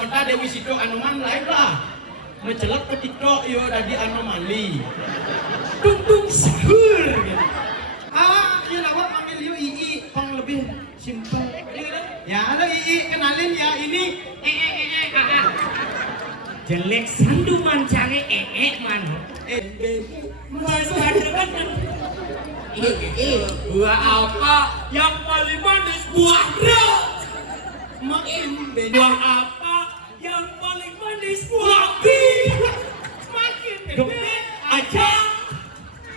mentah Dewi Sido anoman lain lah. Mencelak ketika yo dari anomali. Tung sahur. Gitu. Ya nama panggil yo Ii, pang lebih simpel. Ya halo Ii, kenalin ya ini jelek sandu mancane man. Mas ada kan? Buah apa yang paling manis? Buah ros. makin Buah apa yang paling manis? Buah pir. makin Gede aja.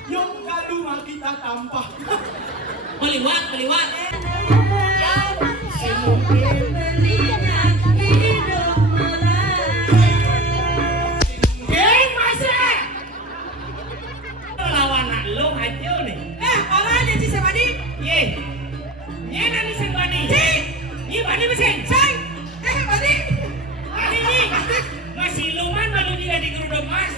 Yung kaluma kita tampah. Meliwat. Masih luman baru dia di geruduk mas.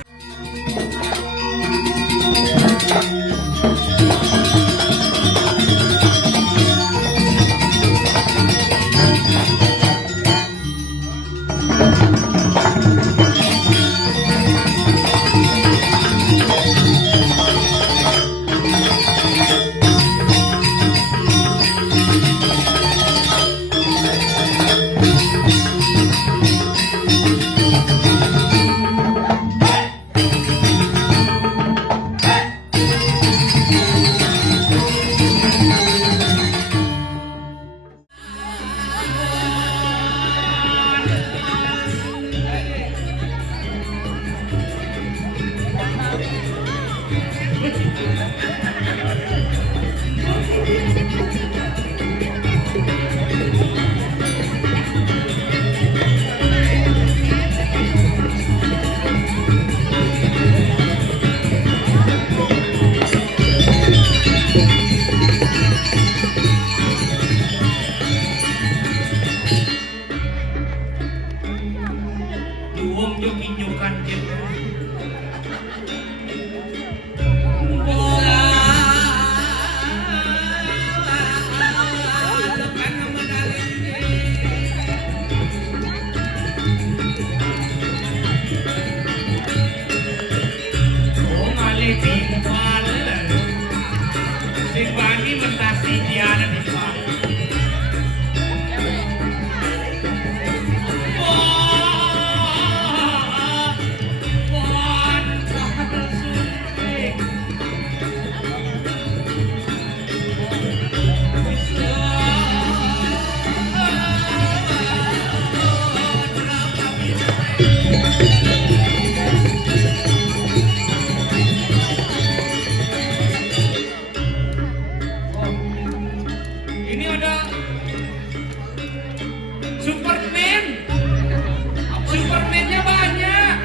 Superman-nya banyak.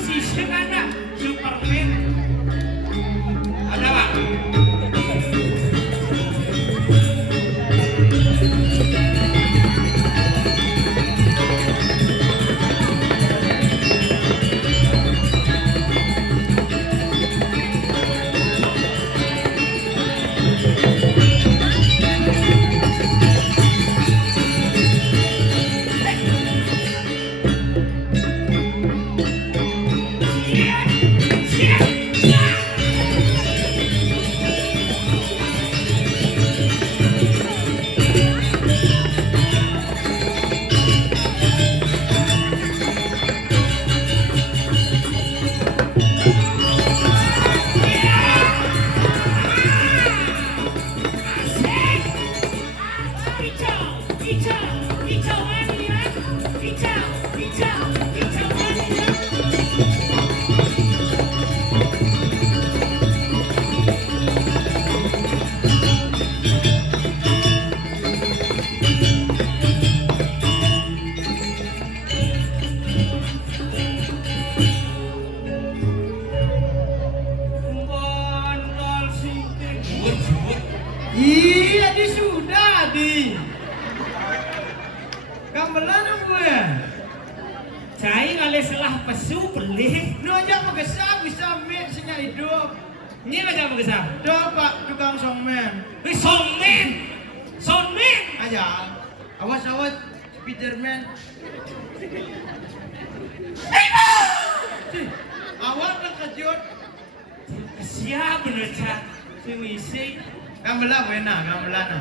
Sisi ada Superman. Ada Pak? Iya, di sudah di. Gamelan gue. Cai kali salah pesu beli. Lu aja mau kesah bisa mie sinya hidup. Ini aja mau kesah. Coba tukang songmen. Somen. Aja. Awas Spiderman. Awak terkejut. Siap bener cak. Si misi. Gamelan wena, gamelan.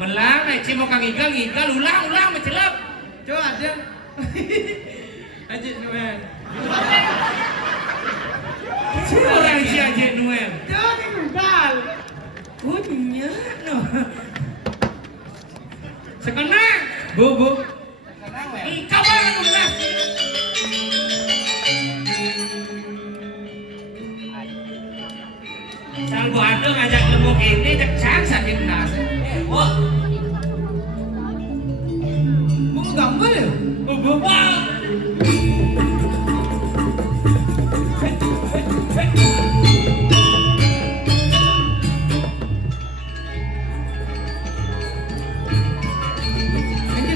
Melang, cimo kang igal, ulang mencelap. Coba ada. Ajit Noel. Orang si Ajit Noel. Jangan gugal. Punya no. Sekenang. Bu. Kabar ulah. Salbo ada ngajak lemuk ini cek sakit nas. Wah. Mau gambar ya? Bu.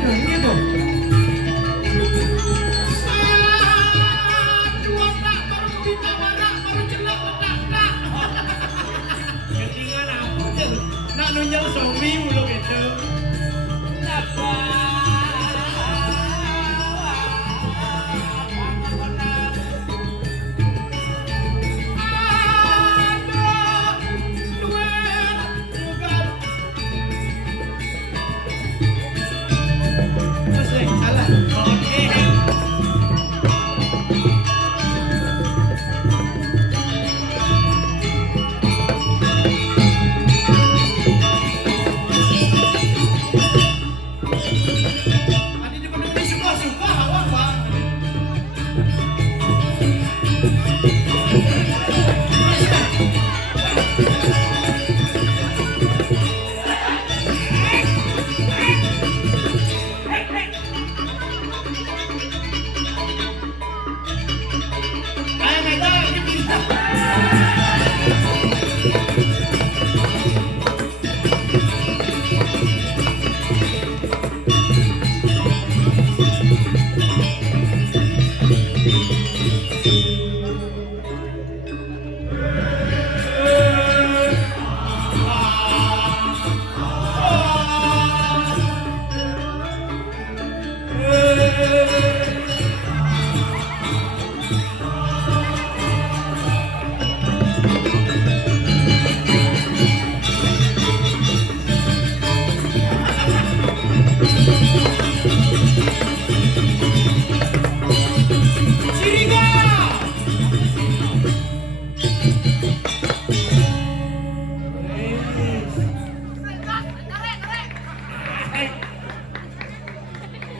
Ini dong. Ketinggalan apa tuh? Nak nunjuk suami mulu gitu.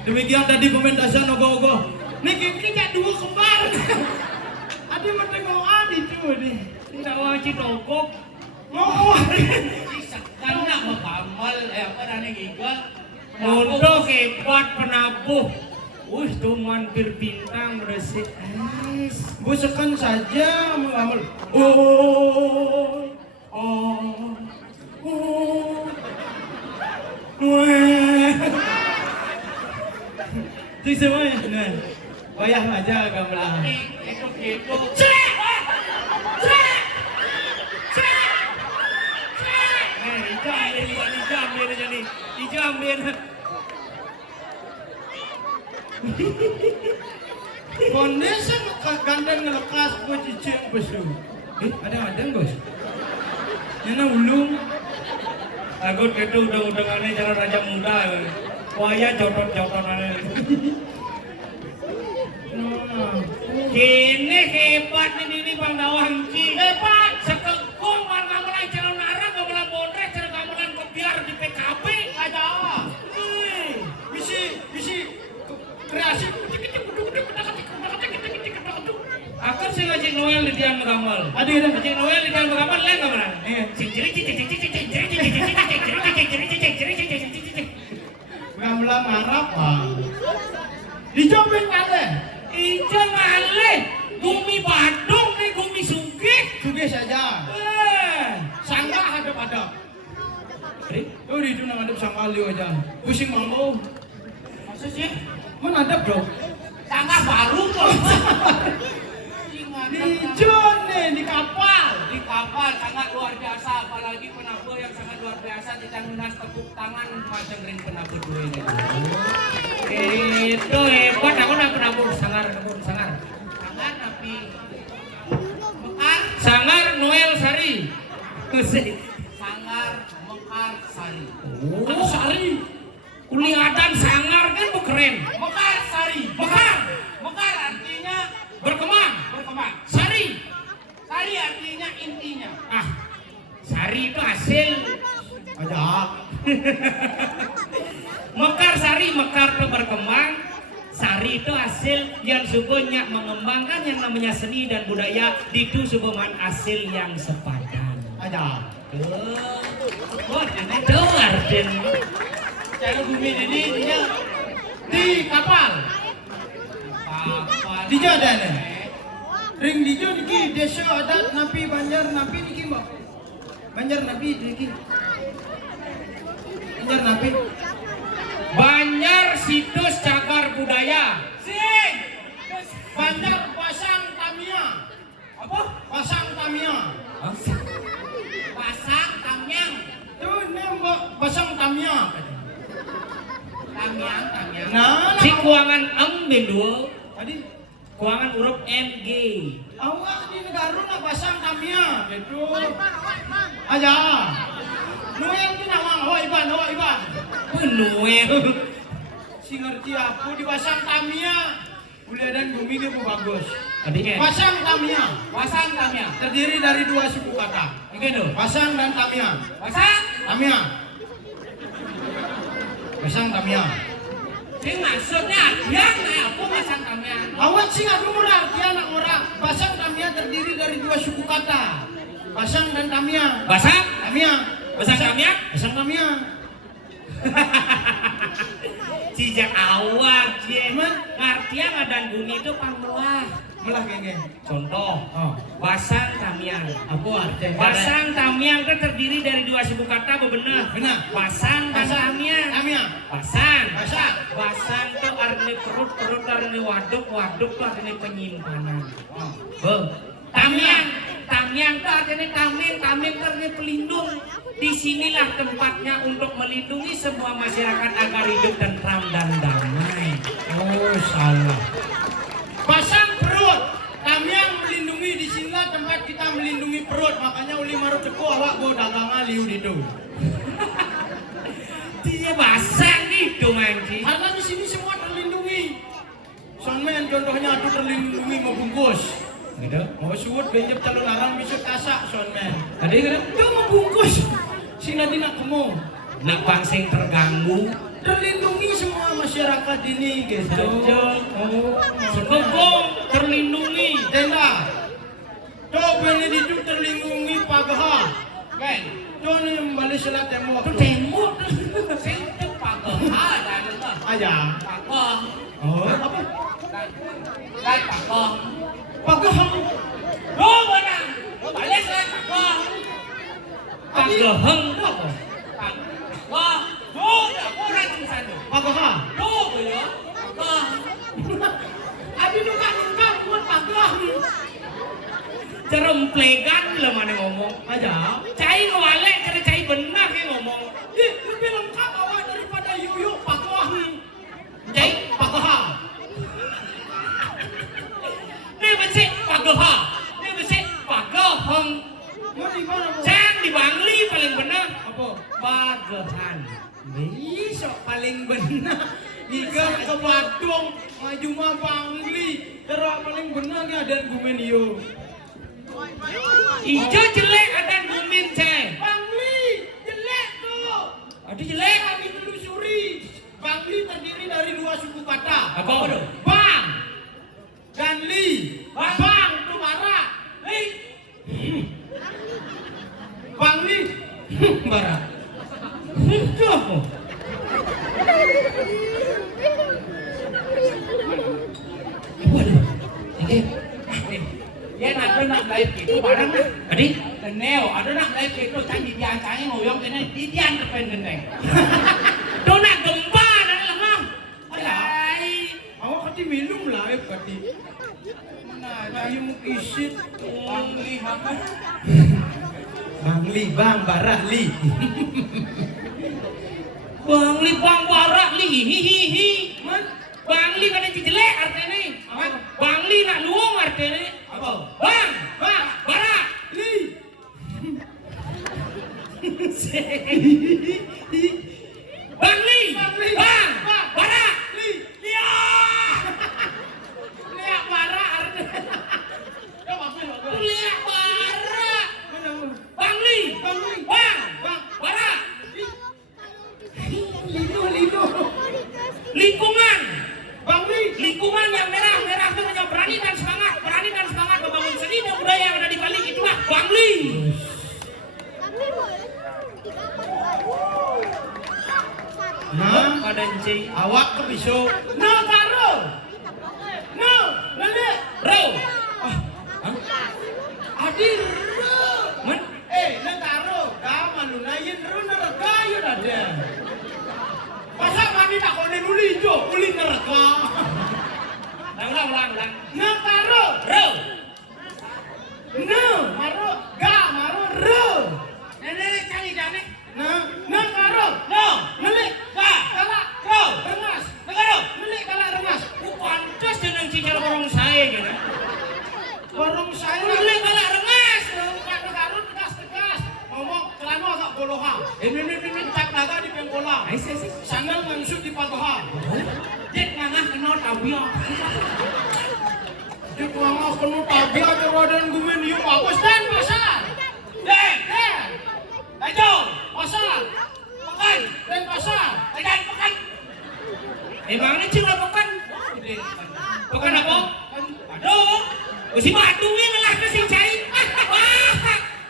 Demikian tadi pementasan ogoh-ogoh. Niki kita dua kembar. Ada mendengokan itu nih. Tidak wajib nongkok. Oh, Karena makamal, apa nane gigal. Untuk hebat penabuh. Tuman berbintang resik. busekan saja mengamal. Cik semuanya, nah, bayar aja gamelan. Itu. Dijamin. Kondisi gandeng ngelekas buat cicing bos lu. Ada bos. Nyana ulung. Aku itu udah-udangannya cara raja muda. Waya jotot-jototannya. Kini hebat ini Bang Dawangki. Hebat. Sekegong warna mulai jalan narang, gamelan bondrek, cara gamelan kebiar di PKB. Ada. Bisi kreasi. Akan si Haji Noel di tiang gamal. Ada ya. Haji Noel di tiang gamal lain gamelan. Gamelan Arab ah. Dicobain kali. Ijo ngale, Gumi Badung nih Gumi Sugih. Sugih saja. Sangka hadap-hadap. Oh di itu nang hadap sangkali aja. Pusing mampu. Masa sih? Mana hadap dong? Tangga baru kok. Di John nih di kapal. Di kapal sangat luar biasa, apalagi penabuh yang sangat luar biasa tidak lunas tepuk tangan macam ring penabur dua ini. Itu hebat, aku nak penabur sangar, sangar tapi Mekar, sangar Noel Sari, sangar Mekar Sari. Oh Sari, kelihatan sangar kan bu keren. Mekar Sari, Mekar artinya berkembang, Sari artinya intinya. Ah, Sari itu hasil. Ada. Mekar Sari, mekar itu berkembang, Sari itu hasil yang sungguhnya mengembangkan yang namanya seni dan budaya itu sungguhan hasil yang sepadan. Ada. Wah, ini tuh artinya. Cara bumi ini dia di kapal. Dijo ada nih. Ring dijo niki desa adat napi Banjar napi niki mbak. Banjar napi niki. Banjar napi. Banjar situs cagar budaya. Sing. Banjar pasang Tamia. Apa? Pasang Tamia. Pasang Tamyang. Tuh nembak pasang Tamia. Tamyang. Nah, Si kuangan dua. tadi Kuangan huruf NG. awak di negara nak pasang Tamia gitu. Aja. Noel ni nawang ho Iban. Penuh. Si ngerti apa dipasang Tamia. Boleh dan bumi ni pun bagus. Adiknya. Pasang Tamia. Pasang Tamyang. Terdiri dari dua suku kata. Ini tuh. Pasang dan Tamia. Pasang. Tamia. Pasang Tamia. Ini maksudnya dia apa pasang Tamyang? Awak sih ngadu murah, dia anak murah. Pasang Tamia terdiri dari dua suku kata. Pasang dan Tamia. Pasang. Tamia. Pasang Tamyang. Pasang Tamia. Sejak awal dia ngartian dan bumi itu pangmelah. Melah geng. Contoh. Oh. Pasang Tamyang. Apa artinya? Pasang Tamyang kan terdiri dari dua suku kata benar. Benar. Pasang dan Tamyang. Tamia. Pasang. Pasang. Pasang itu artinya perut artinya waduk itu artinya penyimpanan. Oh. Tamyang itu artinya tameng itu artinya pelindung. Disinilah tempatnya untuk melindungi semua masyarakat agar hidup tentram dan damai. Oh, salah. Pasang perut. Tamia melindungi di sinilah tempat kita melindungi perut. Makanya uli maru ceku awak go dagangan liu itu. Dia pasang gitu manci. Karena di sini semua terlindungi. Soalnya contohnya itu terlindungi mau bungkus. Gitu. Mau suut benjep calon larang bisa kasak soalnya. Tadi kan Itu mau bungkus. Sina nak kemo. nak pangsing terganggu. Terlindungi semua masyarakat ini gitu. Oh. Sekebong terlindungi. Tenda. Coba ini hidup terlindungi pagah. Kan? Coba ni balik selat tembok. Itu tembok. Sente pagah dan itu. Aja. Pagah. Oh, apa? Dan pagah. Pagah. Oh, benar. Balik saya pagah. Pagaheng itu apa? Pagah. Oh, apa orang di sana? Pagah. Oh, ya. Pagah. Adi nungkak buat pagah. Ceremplegan lah mana ngomong. Aja. Cai ngewalek kena cai benar dia ngomong. Ih, lebih lengkap awak daripada yuyuk pagah. Cai Pagah. ni becik pagah. Ni becik pagaheng. Mau di mana? Bu? Cang di Bangli paling benar. Apa? Pagahan. Bisa paling benar. Jika ke Badung, maju mah Bangli. Terus paling benar ni ada gumen yo. Ijo jelek ada gumin cai. Bangli jelek tu. Aduh jelek. Kami telusuri. Bangli terdiri dari dua suku kata. Apa tu? Bang dan Li. Bang tu barat. Li. Bangli. Barat. Itu apa? Waduh. Ya nak live gitu barang lah. Adik, kenal. Ada nak live gitu cai di dian cai ngoyong kene di dian depan genteng. Do nak gempa dan lemah. Alai. Awak kati minum lah kati. Mana ayu isit. Bangli apa? Bang Li, Bang Barak Li. Bang Li Bang Barak Li hihihi. Bang Li kan jelek artinya. Bang Li nak luang artinya. Apa? Bang Barak Li. Bang Li Bang Barak Li. Lia Lia Barak artinya. Lia Barak Bang Li Bang Barak Lino. lingkungan Bang Li. lingkungan yang merah itu punya berani dan semangat membangun seni dan budaya yang ada di balik itulah Bang Li. Nah, Pada Encik awak ke pisau. No, karo. No, lele. Ro Adir. Ro. Man Negaro. Kamu lu nayin ru neraka yun ada. Masa kami tak kau uli jo, uli neraka. ulang Negaro. Ro No, maro. Ga, maro. Ru. nenek cari jane Nah, negaro. no Lele. Ga Kala. Ro Rengas. Negaro Lele kala rengas. pantas dengan cical orang saya gitu Warung saya. Lele kala rengas Negaro tegas. Ngomong celana agak boloha. Ini tak naga di pengkola. Sandal mangsud di patoha. Jet ngangah kena tabia Cik mama penuh tabi aja wadan gumen yuk bagus dan pasar. Den ayo Pasar. makan Dan pasar. dan makan emangnya cuma makan makan apa? Aduh si Badungnya ngelah ke si Cai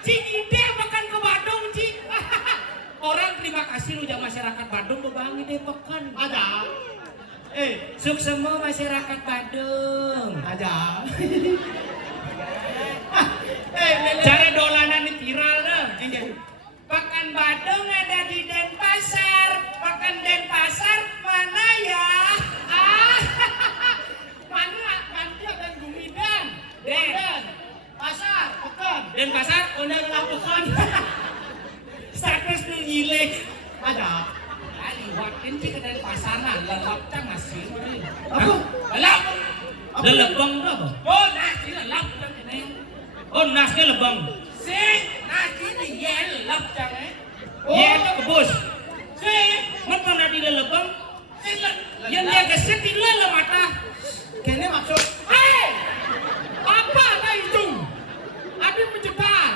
si ide makan ke Badung si orang terima kasih lu jangan masyarakat Badung bebangi deh makan Ada. suk semua masyarakat Badung Ada. cara dolanan ini viral dah makan Badung ada di Denpasar makan Denpasar mana ya Mana Gantia dan Gumidan. Den Pasar. Pekan. Denpasar Undang lah pekan. status nu nyileh Ada. liwatin sih ke Denpasar nah lelap can ngasih Apa? lelap lelebang dah apa? Oh nasi lelap can kene oh nasi lebang sing nasi ni yel lelap can yel tu kebus sing mana nadi lelebang sing yang dia keset di lelem mata Kene maksud. apa ada itu ada menjedar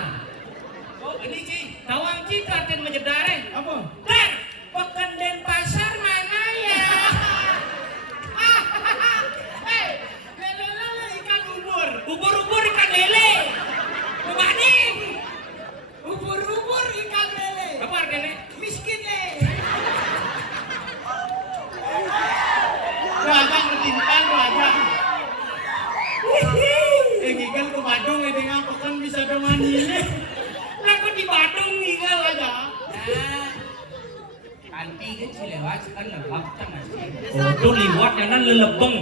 oh ini sih tawang sih katen menjedar Apa? Dan pekan Denpasar mana ya? Lele ikan ubur. Ubur-ubur ikan lele. Kemana? Ubur ikan lele. Apa artinya? Miskin le. Ragang ketimpan ragang. Gigal ke Badung ini ngapa kan bisa dengan ini. Laku di Badung tinggal aja. Anti kan si lewat kan lewat kan masih. Oh, tu liwat yang nan lelebeng.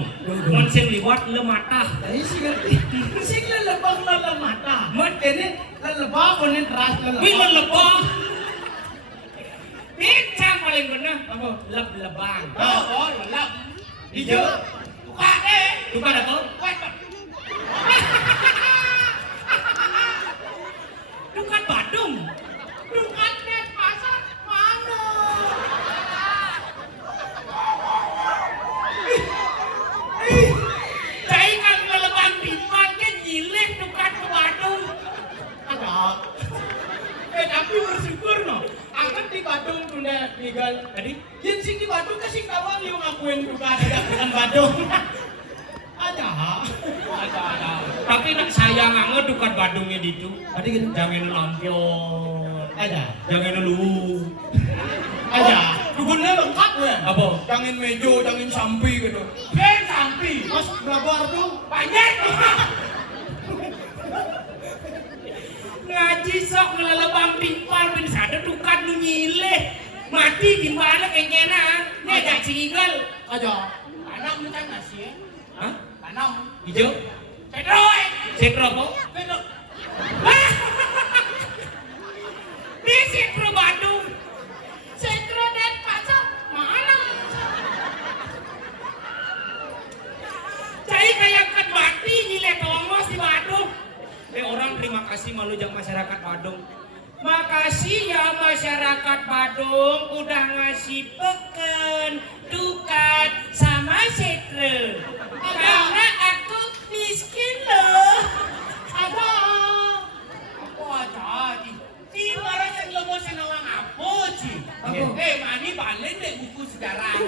Man sing liwat le mata. Ini sih ngerti. Sing lelebang lele mata. Mat ini lelebang konen ras Wi lelebang. lelebang. Bicang paling benar. Apa? Leb-lebang. Oh, lelap. Hijau. Buka deh. Bukan apa? Bukan Badung. Bukan Denpasar mana? Cai kan lelebang pimpang kan nyileh bukan ke Badung. Ada. Tapi bersyukur no. Angkat di Badung tunda tinggal. Tadi Yen sing di Badung ke sing tawang yung ngakuin juga ada bukan Badung. Ada. tapi nak sayang anget dukat Badungnya ditu. Tadi gitu. Jangan lampion. Ada. Jangan lu. Ada. Dugurnya lengkap ya. Apa? Jangan mejo, jangan sampi gitu. Sampai Mas berapa tuh? banyak. Ngaji sok ngelalebang pimpal bin sada dukat nu nyileh. Mati di mana kengkena. Ini ada cinggal. Ada. Anak macam nasi. Hah? Anak. Hijau? Pedro. Sekro apa? Pedro. Setro Badung. Setro dan pasar mana? Saya kayak kan bati nilai tongos di Badung. Orang terima kasih malujang masyarakat Badung. Makasih ya masyarakat Badung udah ngasih peken, dukat, sama setre. Karena aku miskin loh. Ada. Apa aja? Si marah yang lo mau senawang apa sih? Apa? Mani balen deh buku sejarah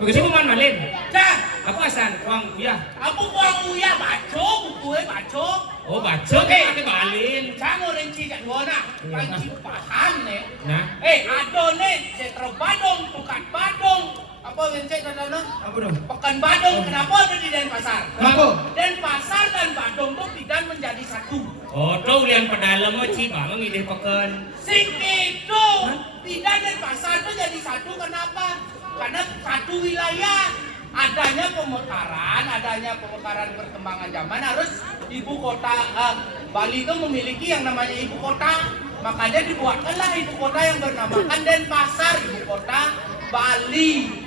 Begitu kuman malin. Dah, Apa asan? Uang ya. aku uang uya baca buku baca. Oh baca pakai balin. Jangan renci kat luar nak. Panci paham ne. Nah, Ada ne, Setro Badung, Tukat Badung. Apa yang cek kata no? Apa dong? Pekan Badung, kenapa ada di Denpasar? Kenapa? Denpasar dan Badung tuh tidak menjadi satu. oh tuh lian pedalam mo ci bang ngide peken. Sing itu tidak Denpasar tuh jadi satu kenapa? Karena satu wilayah. Adanya pemekaran perkembangan zaman harus ibu kota Bali itu memiliki yang namanya ibu kota. Makanya dibuatkanlah ibu kota yang bernamakan Denpasar, ibu kota Bali.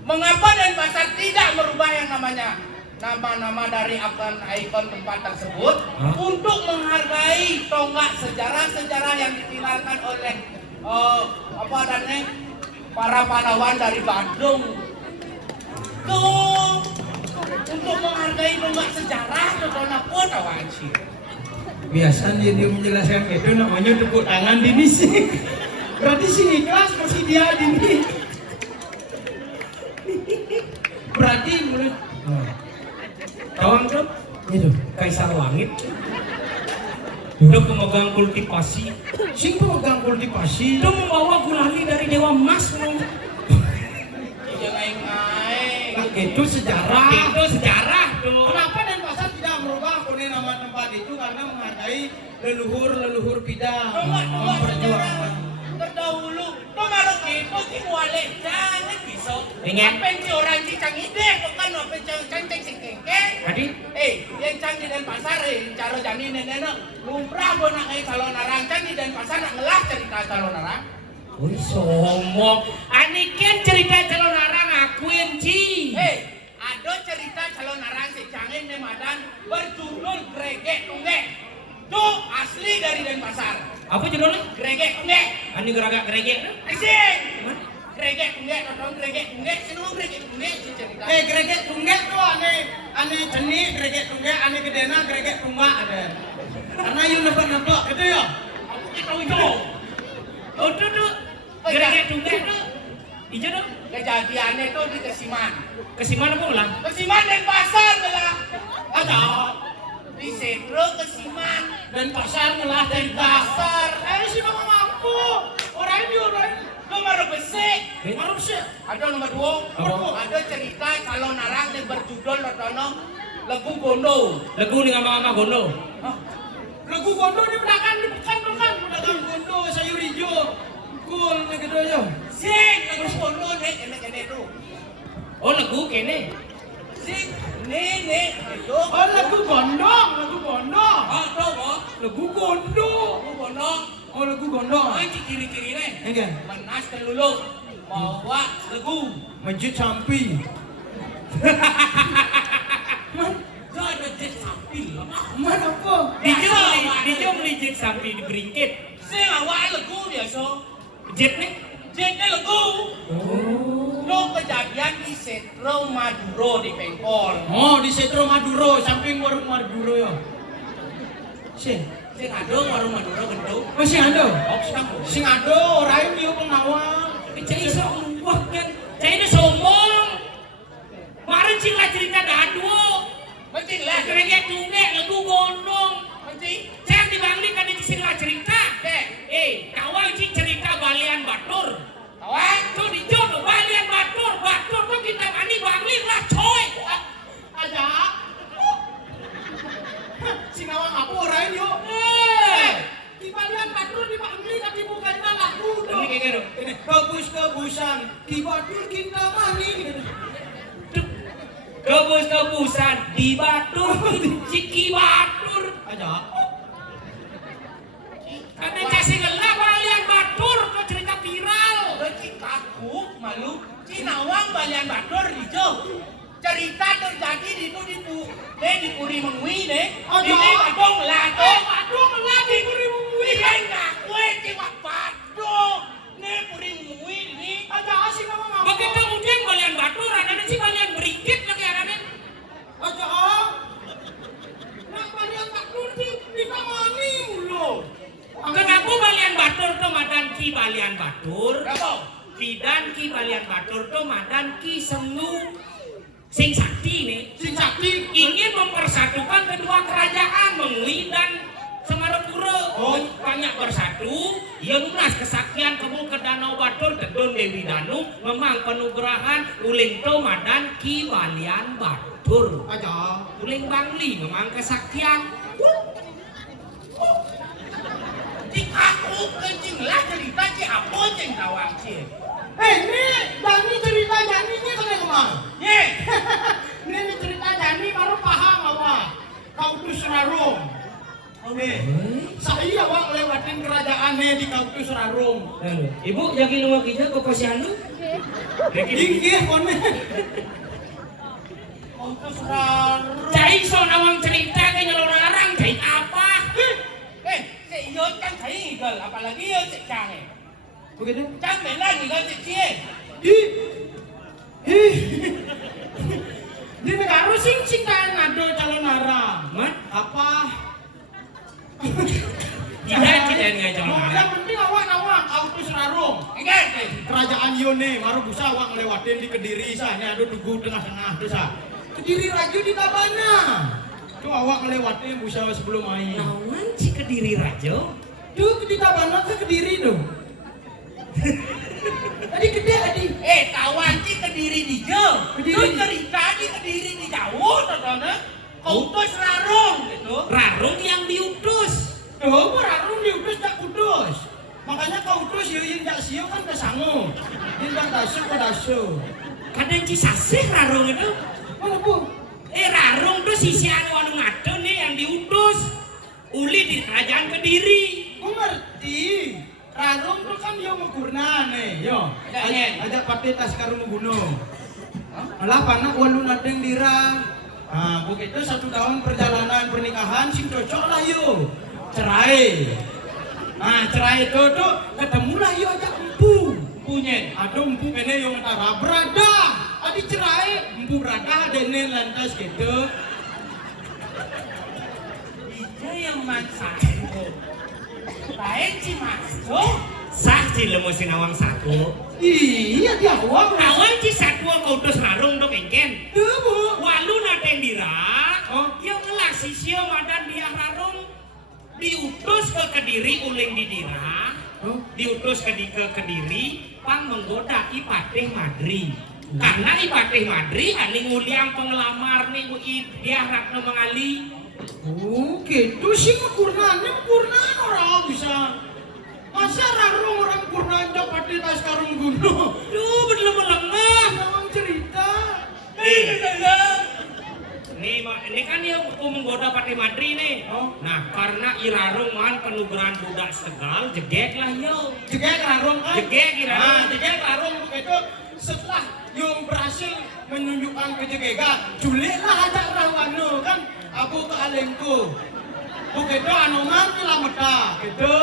Mengapa Denpasar tidak merubah yang namanya nama-nama dari ikon tempat tersebut untuk menghargai tonggak sejarah-sejarah yang ditinggalkan oleh para pahlawan dari Bandung. Tuh untuk menghargai tonggak sejarah atau apa kawan sih? Biasa dia menjelaskan itu namanya tepuk tangan dini sih. Berarti sih ikhlas masih dia dini. Berarti menurut Tawang tuh itu Kaisar Langit. Udah pemegang kultivasi. sing pemegang kultivasi. Itu membawa gulali dari Dewa Mas. Jangan Itu sejarah. Itu sejarah tuh. Kenapa Denpasar tidak merubah kode nama tempat itu karena menghargai leluhur pida sejarah terdahulu. Kemarin itu si mualek jangan bisa. Ingat. Apa yang si orang si cangide bukan apa yang cangceng si kengke. Tadi Yang canggih dan pasar, cara jani nenek lumrah bo nak kayak calon narang canggih dan pasar nak ngelah cerita calon narang. wih sombong. Anikin cerita calon arang akuin ci. Ada cerita calon narang si canggih nemadan berjudul Gregek Tunggek. Itu asli dari Denpasar. Apa judulnya? Gregek Tunggek. Ani geragak geregek. Asik. Gregek Tunggek, nonton Gregek Tunggek, sini Gregek Tunggek si cerita. Greget tunggek tuh ane jenis greget tunggek, ane gedena greget tunggak ada. Karena yuk nebak gitu ya. Aku kita itu. Oh tuh. Geregek tunggek tuh. Ijo tuh. Kejadiannya itu di Kesiman. Kesiman apa ulang? Kesiman Denpasar belah. Ada. Di Setro Kesiman. Denpasar ngelah Denpasar. Si mama mampu. Orang ini orang. Nomor besar. Harus sih. Ada nomor 2. Apa? Ada cerita calon narang yang berjudul Rotono Legu Gondo. Lagu nih ngama-ngama gondo. Lagu gondo di belakang belakang gondo sayur hijau. Cool gitu aja. Sing Legu Gondo nih kene tuh. Oh lagu kene. Sing nih itu. Oh lagu gondong. Tuh boh. Lagu gondo. Legu Gondo. Oh lagu gondong. Ini ciri-ciri nih. Enggak. Menas kelulu. Bawa legu. Masjid Sampi. Jangan ngejek sapi. Mana apa? Dijo melijik sampai di beringkit. Sing awak legu biasa. Jet nih. Jeknya legu. Lo kejadian di Setro Maduro di Pengkol. Oh di Setro Maduro, samping warung Maduro ya. Sing, Sing ada warung Maduro gendong. masih ada. Campur. Sing ada orang dia pengawal. Cai sok wah kan. Cai ini sombong. Kemarin sih lah cerita dadu. Mencing lah. Geregek tunggek lagu gondong. Mencing. Saya di Bangli kan di sini lah cerita. Dek. Kawan sih cerita Balian Batur. Kawan. Tuh di jodoh Balian Batur tuh kita mani Bangli lah coy. Ada. Sing awang apa orang yuk? Di Balian Batur di Bangli kan dibuka lagu. Ini kayak gitu. Kebus-kebusan di Batur kita mani. Kebus-kebusan di Batur, Ciki Batur. Ada. Ada kasih malu. Cinawang balian batur dijo. Cerita terjadi di Puri Mengwi deh. Di Badung Melado. Badung Melado Puri Mengwi. Ngaku cewek Badung. Nih Puri Mengwi ini. Aja asik apa ngapa? Begitu kemudian balian batur, ada si balian berikit lagi ada nih. Aja nak balian batur di kamani mulu. Kenapa balian batur tuh madan ki balian batur? Kenapa? Bidan ki balian batur tuh madan ki semu sing sakti nih. Sing sakti Ingin mempersatukan kedua kerajaan Mengwi dan Semarapura. Oh. Banyak bersatu. Ia munas kesaktian kamu ke Danau Batur Tedun Dewi Danu memang penugrahan uling to madan ki balian batur. aja. Uling Bangli memang kesaktian. Cing aku kencing lah cerita cing apa cing tawang cing. Ini Dani cerita Dani ini kan kemana? Ye. Ini cerita Dani baru paham awak. Kau tuh Serarung. Oke. Saya awak lewatin kerajaan di Kautus Serarung. Ibu jadi nama kita ke Pasianu? Tinggi kone. Kautus Serarung. Cai so nawang cerita ke nyelolarang cai apa? Cik Yot kan saya igel, apalagi ya cik Cang Begitu? Cang belan igel cik Cie. Di negara sing kan ada calon arang. Mat? Apa? Tidak ngajak Yang penting awak Kautus Serarung. Ingat Kerajaan Yone, baru bisa awak ngelewatin di Kediri sana ada tugu tengah-tengah desa. Kediri Raja di Tabana. Tuh awak ngelewatin bisa sebelum main. Nawan si Kediri Rajo? Tuh di Tabana ke Kediri tuh. Tadi gede adi. kawan cik Kediri di jauh. Kediri. Tuh cerita di Kediri di jauh, tontonnya. Kautus Serarung gitu. Rarung yang diutus. Tuh Rarung diutus tak kudus. Makanya Kautus yin jak sio kan ke sangu. Yin jak dasu ke dasu. Kadang Cisasih Rarung itu. Mana bu? Rarung tuh sisi anu ngado nih yang diutus. Uli di kerajaan Kediri. Ku ngerti. Rarung tuh kan yo ngegurna nih, yo. Ajak pati tas karung gunung. Alah panak walu nadeng dira. Nah, begitu 1 tahun perjalanan pernikahan sing cocok lah yo. Cerai. Nah, cerai itu tuh ketemulah yo ajak empu. Punya. Aduh empu kene yo ngentara berada. Adi cerai, empu berada dene lantas gitu. Dia yang masak. Lain si Masdo. Sah si lemusin awang satu. Iya dia awak. Awang si satu Kautus Rarung tuh kengken. Tuh bu. Walu naten dira. Oh. Yang ngelah si sio madan dia Rarung diutus ke Kediri uling di dira. Oh. Diutus ke Kediri pang menggoda Ipateh Madri. Karena Ipateh Madri ane nguliang penglamar nih dia harapno mengali. Oh gitu sih ngekurnanya orang bisa. Masa Rarung orang kurnanya pati tas karung gunung. Duh berlemah-lemah. Jangan cerita. Ini kan dia menggoda Patih Madri nih. Oh. Nah karena Irarung man penugaran budak Tegal jegek lah yo. Jegek Rarung kan? Jegek Irarung. Nah, jegek Rarung itu setelah yang berhasil menunjukkan kejegekan, juliklah ajak Rawano kan, aku ke Alengku. Begitu Anoman ke Lameda, gitu.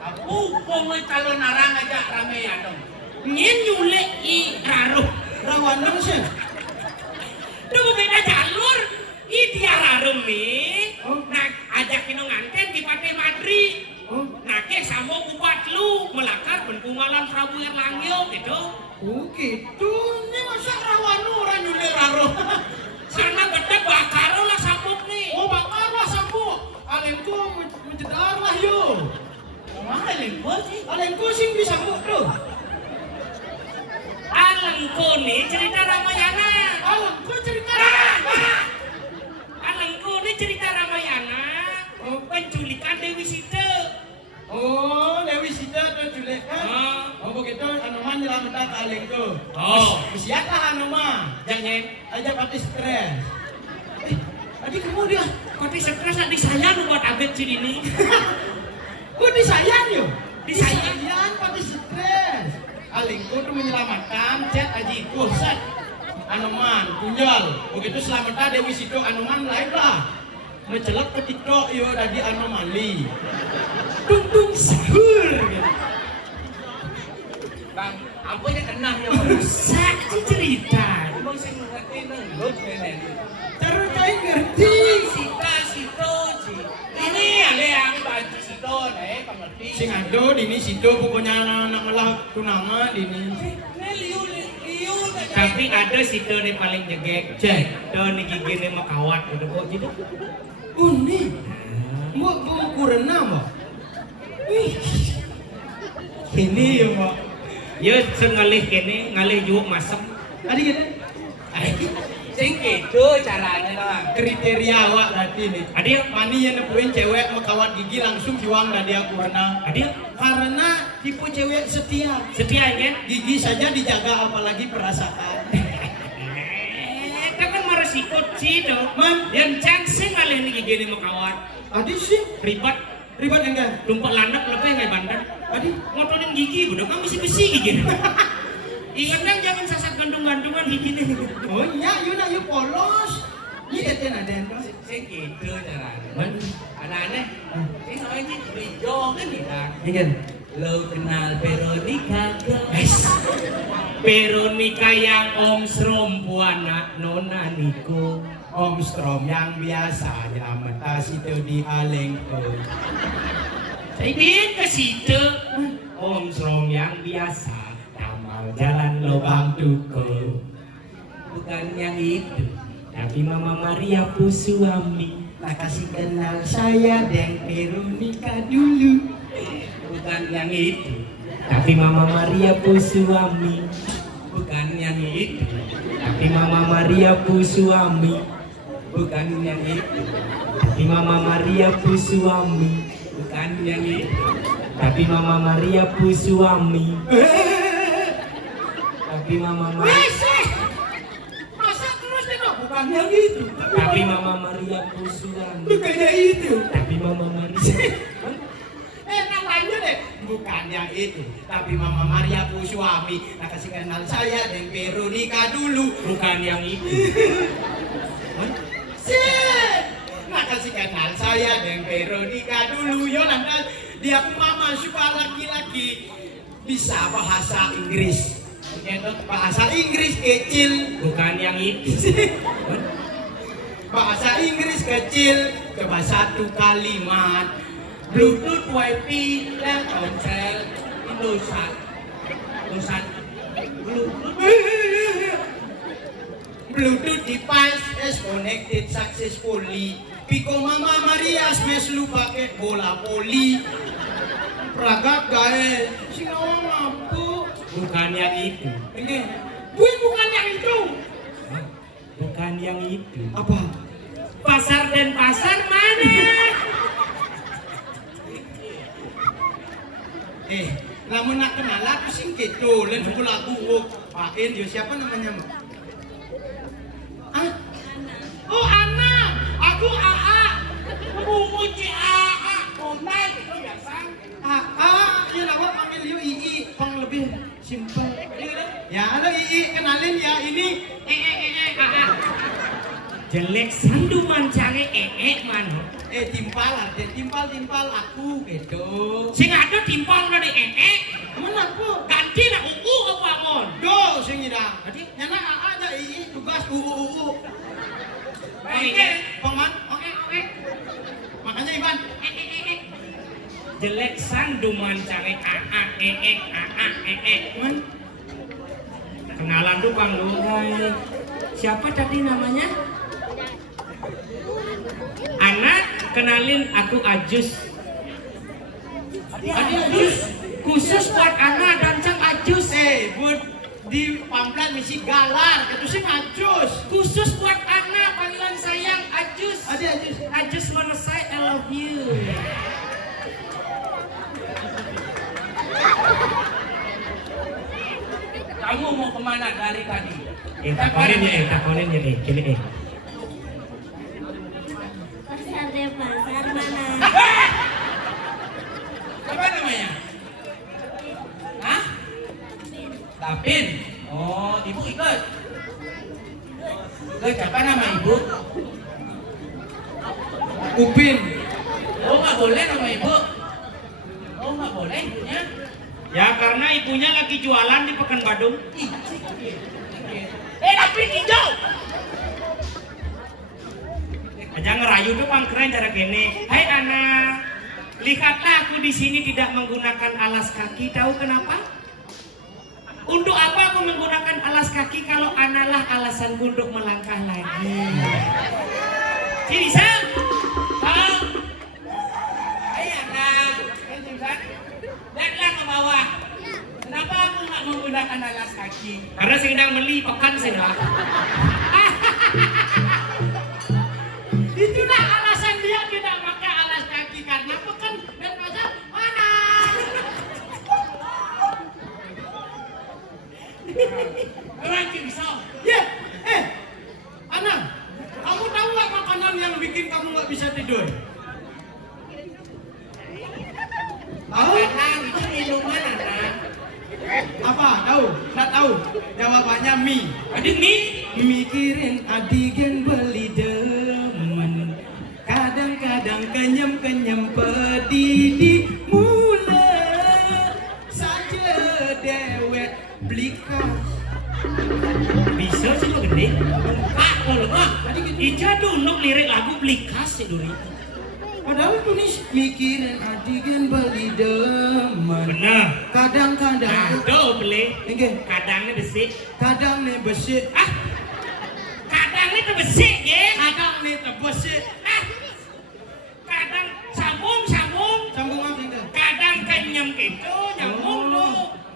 Aku pokoknya calon narang aja rame ya dong. Nyen nyulek Irarung. Rawano sih. Duh beda jalur. Dia Rarung nih. Oh. Nah ajak kino nganten di Patih Madri. Oh, Nah ke sama bubat lu melakar benpungalan Prabu Erlangyo gitu. oh gitu. Ini masa Rawano orang nyulik Rarung. Karena gede bakar lah sabuk nih. Oh, bakar lah sampo. Alengku menjedar lah yo. Mana lingko sih? Alengku sing bisa tuh. Alengku nih cerita Ramayana. Alengku cerita. Alengku nih cerita Ramayana. Oh. Penculikan Dewi Sita. Oh, Dewi Sita tuh culik kan? Oh. Oh, begitu Anoman nyelamatkan ke Alengku. Oh. Siapa Anoman? Jangan. Aja pati stres. Tadi kamu dia. Kau stres nak disayang buat abet sini. Kok disayang yo? Disayang. Disayang pati stres. Alingku tuh menyelamatkan Cet Aji Set Anoman Kunjal begitu selamat Dewi Sido Anoman lain lah mencelak ke TikTok yo tadi anomali tung sahur gitu. Bang, ampun ya kena ya. Rusak sih cerita. Emang sing ngerti nenggut nenek. Terus kayak ngerti Sita Sito Ci. Ini ada yang bantu Sito nih, pengerti. sing ado dini Sido pokoknya anak ngelah tunangan dini Liu. Tapi ada situ nih paling jegek. Cek. Tuh nih gigi nih makawat udah kok gitu. nih mau kurena mau ini ya mau Ya sengalih kene ngalih juk masem. tadi gini Sing gitu caranya lah. kriteria awak berarti nih Adia, mani yang nepuin cewek makawat gigi langsung juang dari aku kurena adia karena tipe cewek setia setia kan? gigi saja dijaga apalagi perasaan Kan marah sikut sih dong. man Yang chance ngalih nih gigi nih makawat. adi sih Ribet, ribet enggak lumpur landak lebih nggak bandar. adi Ngotorin gigi, udah kan besi gigi. Ingat dong jangan sasak gantung-gantungan gigi nih. oh iya yuk polos iya teh ada yang Sing gitu caranya. Man, Anak-anak, sing ini bijong kan kita. ingin Lo kenal Veronica guys. Veronica yang Om Strom buana nona Niko. Om Strom yang biasa nyelamatan itu di Alengko. Saya ke situ. Om Strom yang biasa tamal jalan lubang tuko. bukan yang itu. Tapi Mama Maria pu suami. Nah kasih kenal saya Deng Veronica dulu. Bukan yang itu. Tapi Mama Maria pu suami. Bukan yang itu. Tapi Mama Maria pu suami. Bukan yang itu. Tapi Mama Maria pu suami. Bukan yang itu. Tapi Mama Maria pu suami. Tapi Mama Maria. Masa terus deh bukan yang itu. Tapi Mama Maria pu suami. Bukannya itu. Tapi Mama Maria. Namanya deh. Bukan yang itu. Tapi Mama Maria pu suami. Nah kasih kenal saya Deng Veronica dulu. Bukan yang itu. Nah kasih kenal saya Deng Veronica dulu. Yolanda dia mama suka laki-laki bisa bahasa Inggris. Bahasa Inggris kecil. Bukan yang itu. Bahasa Inggris kecil. Coba satu kalimat. Bluetooth, Wi-Fi, dan ponsel Indosat. Indosat. Bluetooth device is connected successfully. Piko Mama Maria smash lu pakai bola poli. Peragak gae. Singawang mampu. Bukan yang itu. Ini. Bukan yang itu. Bukan yang itu. Apa? Pasar dan pasar mana? Lamun nak kenal aku sing gitu, lain aku lagu pakin yo siapa namanya? Ah? Oh Ana, aku AA. Bungu ci AA. Konai itu biasa. AA, ya lawat panggil yo II, pang lebih simpel. Ya halo II, kenalin ya ini AA. Jelek sanduman cari mana? Timpal timpal aku gitu. Sing ada timpal dari Mana aku? ganti na apa mon? Do sing ida. Jadi nyana AA aja II tugas UU. Oke. Paman, oke. Makanya Iban, Jelek sanduman cari AA. Man, Kenalan tuh Bang Lurai. Siapa tadi namanya? Anak, kenalin aku Ajus. Adi Ajus. Khusus buat Anak dan Cang Ajus. Buat di pamflet misi galar, itu sih Ajus. Khusus buat Anak, panggilan sayang Ajus. Adi Ajus. Ajus mana saya I love you. Kamu mau kemana dari tadi? Takonin ya, gini. Pasar deh, pasar mana? Apa namanya? Hah? Upin. Oh, ibu ikut. Ikut siapa nama ibu? Upin. Oh, nggak boleh nama ibu. Oh, nggak boleh ibunya. Ya karena ibunya lagi jualan di Pekanbaru. Upin hijau. Aja ngerayu tuh pang keren cara gini. Hai anak, lihatlah aku di sini tidak menggunakan alas kaki. Tahu kenapa? Untuk apa aku menggunakan alas kaki kalau analah alasanku untuk melangkah lagi? Sini sang. Hai anak. Lihatlah ke bawah. Kenapa aku nggak menggunakan alas kaki? Karena sedang beli pekan sedang. Itulah alasan dia tidak pakai alas kaki karena pekan dan pasar mana? Memang bisa. Ya, Ana, kamu tahu nggak makanan yang bikin kamu nggak bisa tidur? Tahu? Makanan itu minuman anak. Apa? Tahu? Nggak tahu? Jawabannya mie. Adik nih. Mikirin adigen beli demen, kadang-kadang kenyem-kenyem pedidi mulai saja dewek belikas. Bisa sih lo gede. Ah, kalau mah. Ica dulu lirik lagu Blikas ya Duri. Padahal tulis mikirin adigen beli demen, Bener. kadang-kadang Aduh beli. enggak, Kadangnya besi. kadang nih besi, Kadangnya tuh besi ya. kadang nih besi. Kadang sambung. Sambung apa enggak? Kadang kenyam gitu, nyambung lu.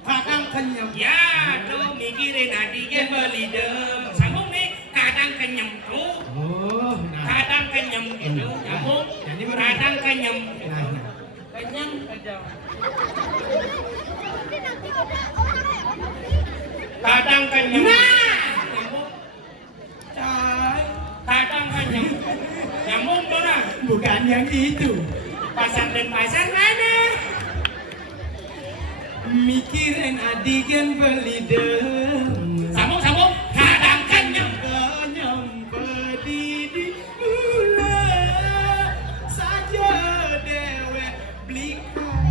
Kadang kenyam. Ya, tuh mikirin adigen beli dem. Sambung nih, kadang kenyam tuh. Oh, nah. Kadang kenyam gitu, nyambung. Jadi baru- Kadang kenyam. Nah, nah. Kenyang aja. Kadang kenyam. Nah. Nyambung. Cai. Kadang kenyam. Nyambung tuh nah. Bukan yang itu. Pasar dan pasar ada. Mikirin adigen beli demen, Sambung. Kadang kenyam. kenyam pedidi mulai saja dewek belikan.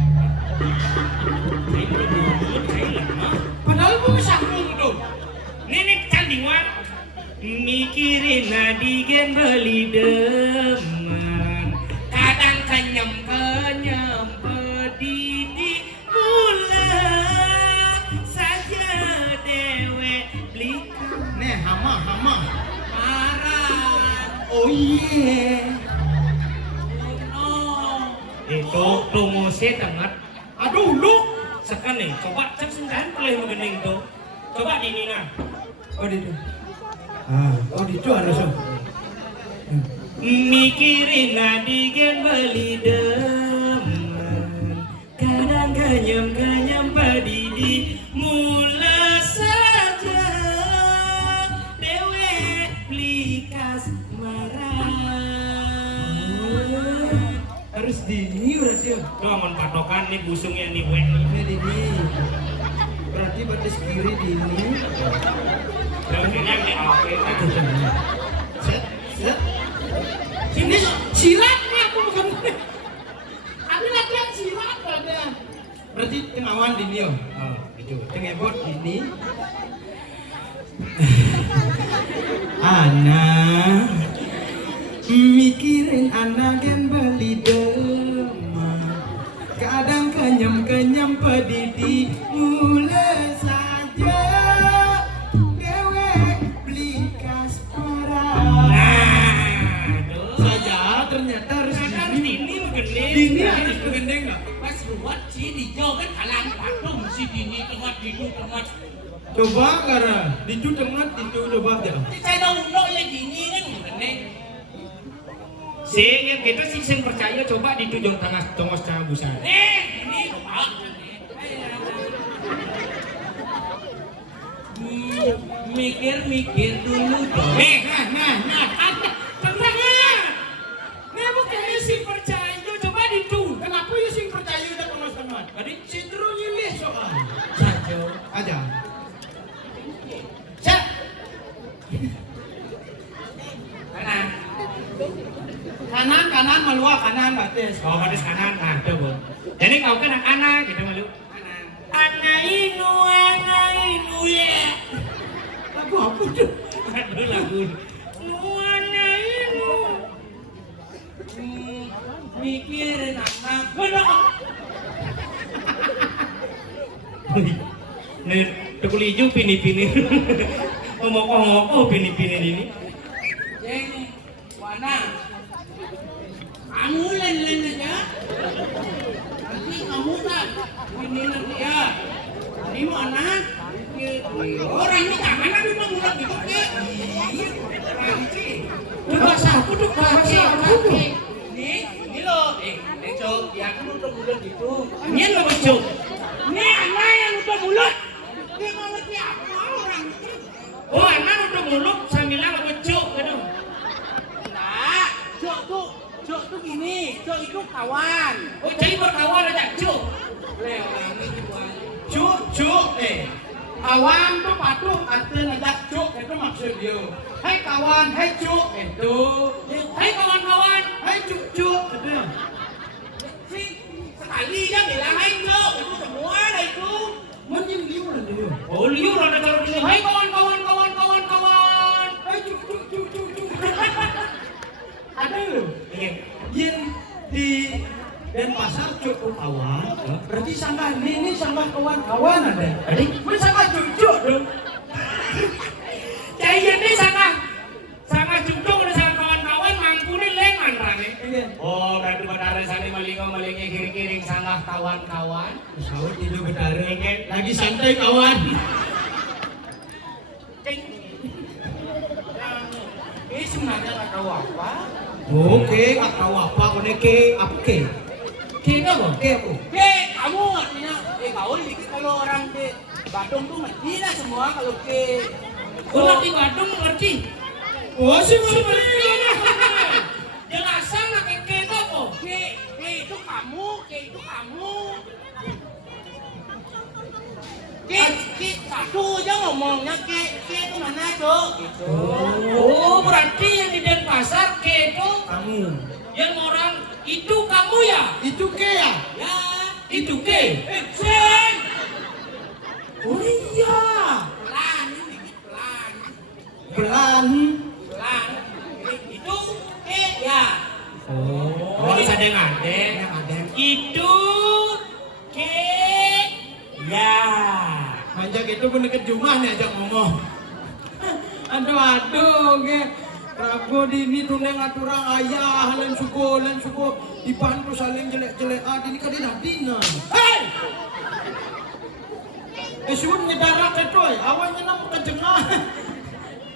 Padahal bukan sambung tuh. Nenek candingan. Mikirin adigen beli demen, kadang kenyam pedidi mulai saja dewe belikan. Nih hama. Marah. Oh iya. Itu musik amat. Aduh lu. Sekarang nih, coba cek sendiri boleh mengening tuh. Coba di Nina. Oh di itu. Oh di itu harus. Mikirin adigen beli demen, kadang kenyam pedidi mulai saja dewe belikas marah. Harus dini berarti. Tuh aman patokan nih busungnya nih wek nih. Ini dini. Berarti batas kiri dini. Dan kayaknya di akhir. Set. Sini silat nih aku bukan. Aku latihan silat ada. Berarti tengawan dini yo. Oh, itu. Tengebot dini. Anak mikirin anak yang beli demen, kadang kenyam pedidi mulai saja dewek beli kaspara. Saja ternyata harus Ini mengening. dini harus begendeng nggak? Pas buat si Dijo kan kalang patung si Dini tengah didu tengah. Coba karena dicu tengah dicu coba aja. Saya tahu no ya Dini kan bener. Sing yang kita sing percaya coba di tujung tengah tongos cara busana. Ini pak. Mikir dulu dong. Nah, tenang ya. Nih bukan sing percaya, coba dicu. Kenapa ya sing percaya udah tengah tengah? Tadi cenderung ini soal. Sajo. Aja. kanan malua kanan batis. Oh, batis kanan. Nah, coba. Jadi kau kan anak gitu malu. Anak inu ya. Lagu apa tuh? Aduh lagu. Anak inu. Mikirin anak. Nih, tekul hijau pini-pini. Ngomong-ngomong pini-pini ini. Jeng, Wana. Kamu len aja. Nanti kamu tak ini nanti ya. Ini mana? Orang ini jangan ada pengulat gitu ke. Duduk bahasa aku. Ini loh. Cok, dia kan udah mulut gitu. Ini lo bocok. Ini anak yang udah mulut. Dia mau ngerti apa orang itu? Oh, anak udah muluk sambil apa bocok gitu. Nah, Cok tuh gini. Cok itu kawan. Oh, jadi berkawan aja cok. Cuk, kawan tuh patuh artinya ajak cuk itu maksud dia. Hai kawan, hai cuk itu. Hai kawan-kawan. Hai cuk itu. Sih, sekali aja bilang hai Cok. Itu semua ada itu. Mending liu lah dia. Oh, liur ada kalau ini. Hai kawan-kawan. Hai cuk. Ada loh. Iya. Yen di Denpasar cuk kawan. Berarti sanggah ini sanggah kawan-kawan ada. Adik, Mana sanggah cuk dong. Jaya ini sangat jujur udah sangat kawan-kawan mampu nih lengan rame. Oh, berarti badara sana malingo kiri-kiri sangat kawan-kawan. Sahut itu bedara. Lagi santai kawan. Ini sebenarnya nggak tahu apa. Oke, nggak tahu apa. Kone ke apa ke? Ke apa? Ke apa? Kamu artinya, kau dikit kalau orang di Badung tuh ngerti lah semua kalau ke. Oh, di Badung ngerti. Oh, sih Jelasan lah ke apa? Ke itu kamu. Ke satu aja ngomongnya ke itu mana Cok? Gitu. Oh, berarti yang di Denpasar ke itu kamu. yang orang itu kamu ya? Itu ke ya? Ya. Itu ke? Sen. Oh iya. Pelan, dikit pelan. Pelan. Itu ke ya. Oh, bisa dengar deh. Ada. Itu ke ya. Manjak itu pun deket rumah nih ajak ngomong. Aduh, ge. Prabu dini tuneng aturang ayah, lan suko dibantu saling jelek-jelek. Ini kan dina. Hei! Esun nyedarak itu, awalnya nang kejengah.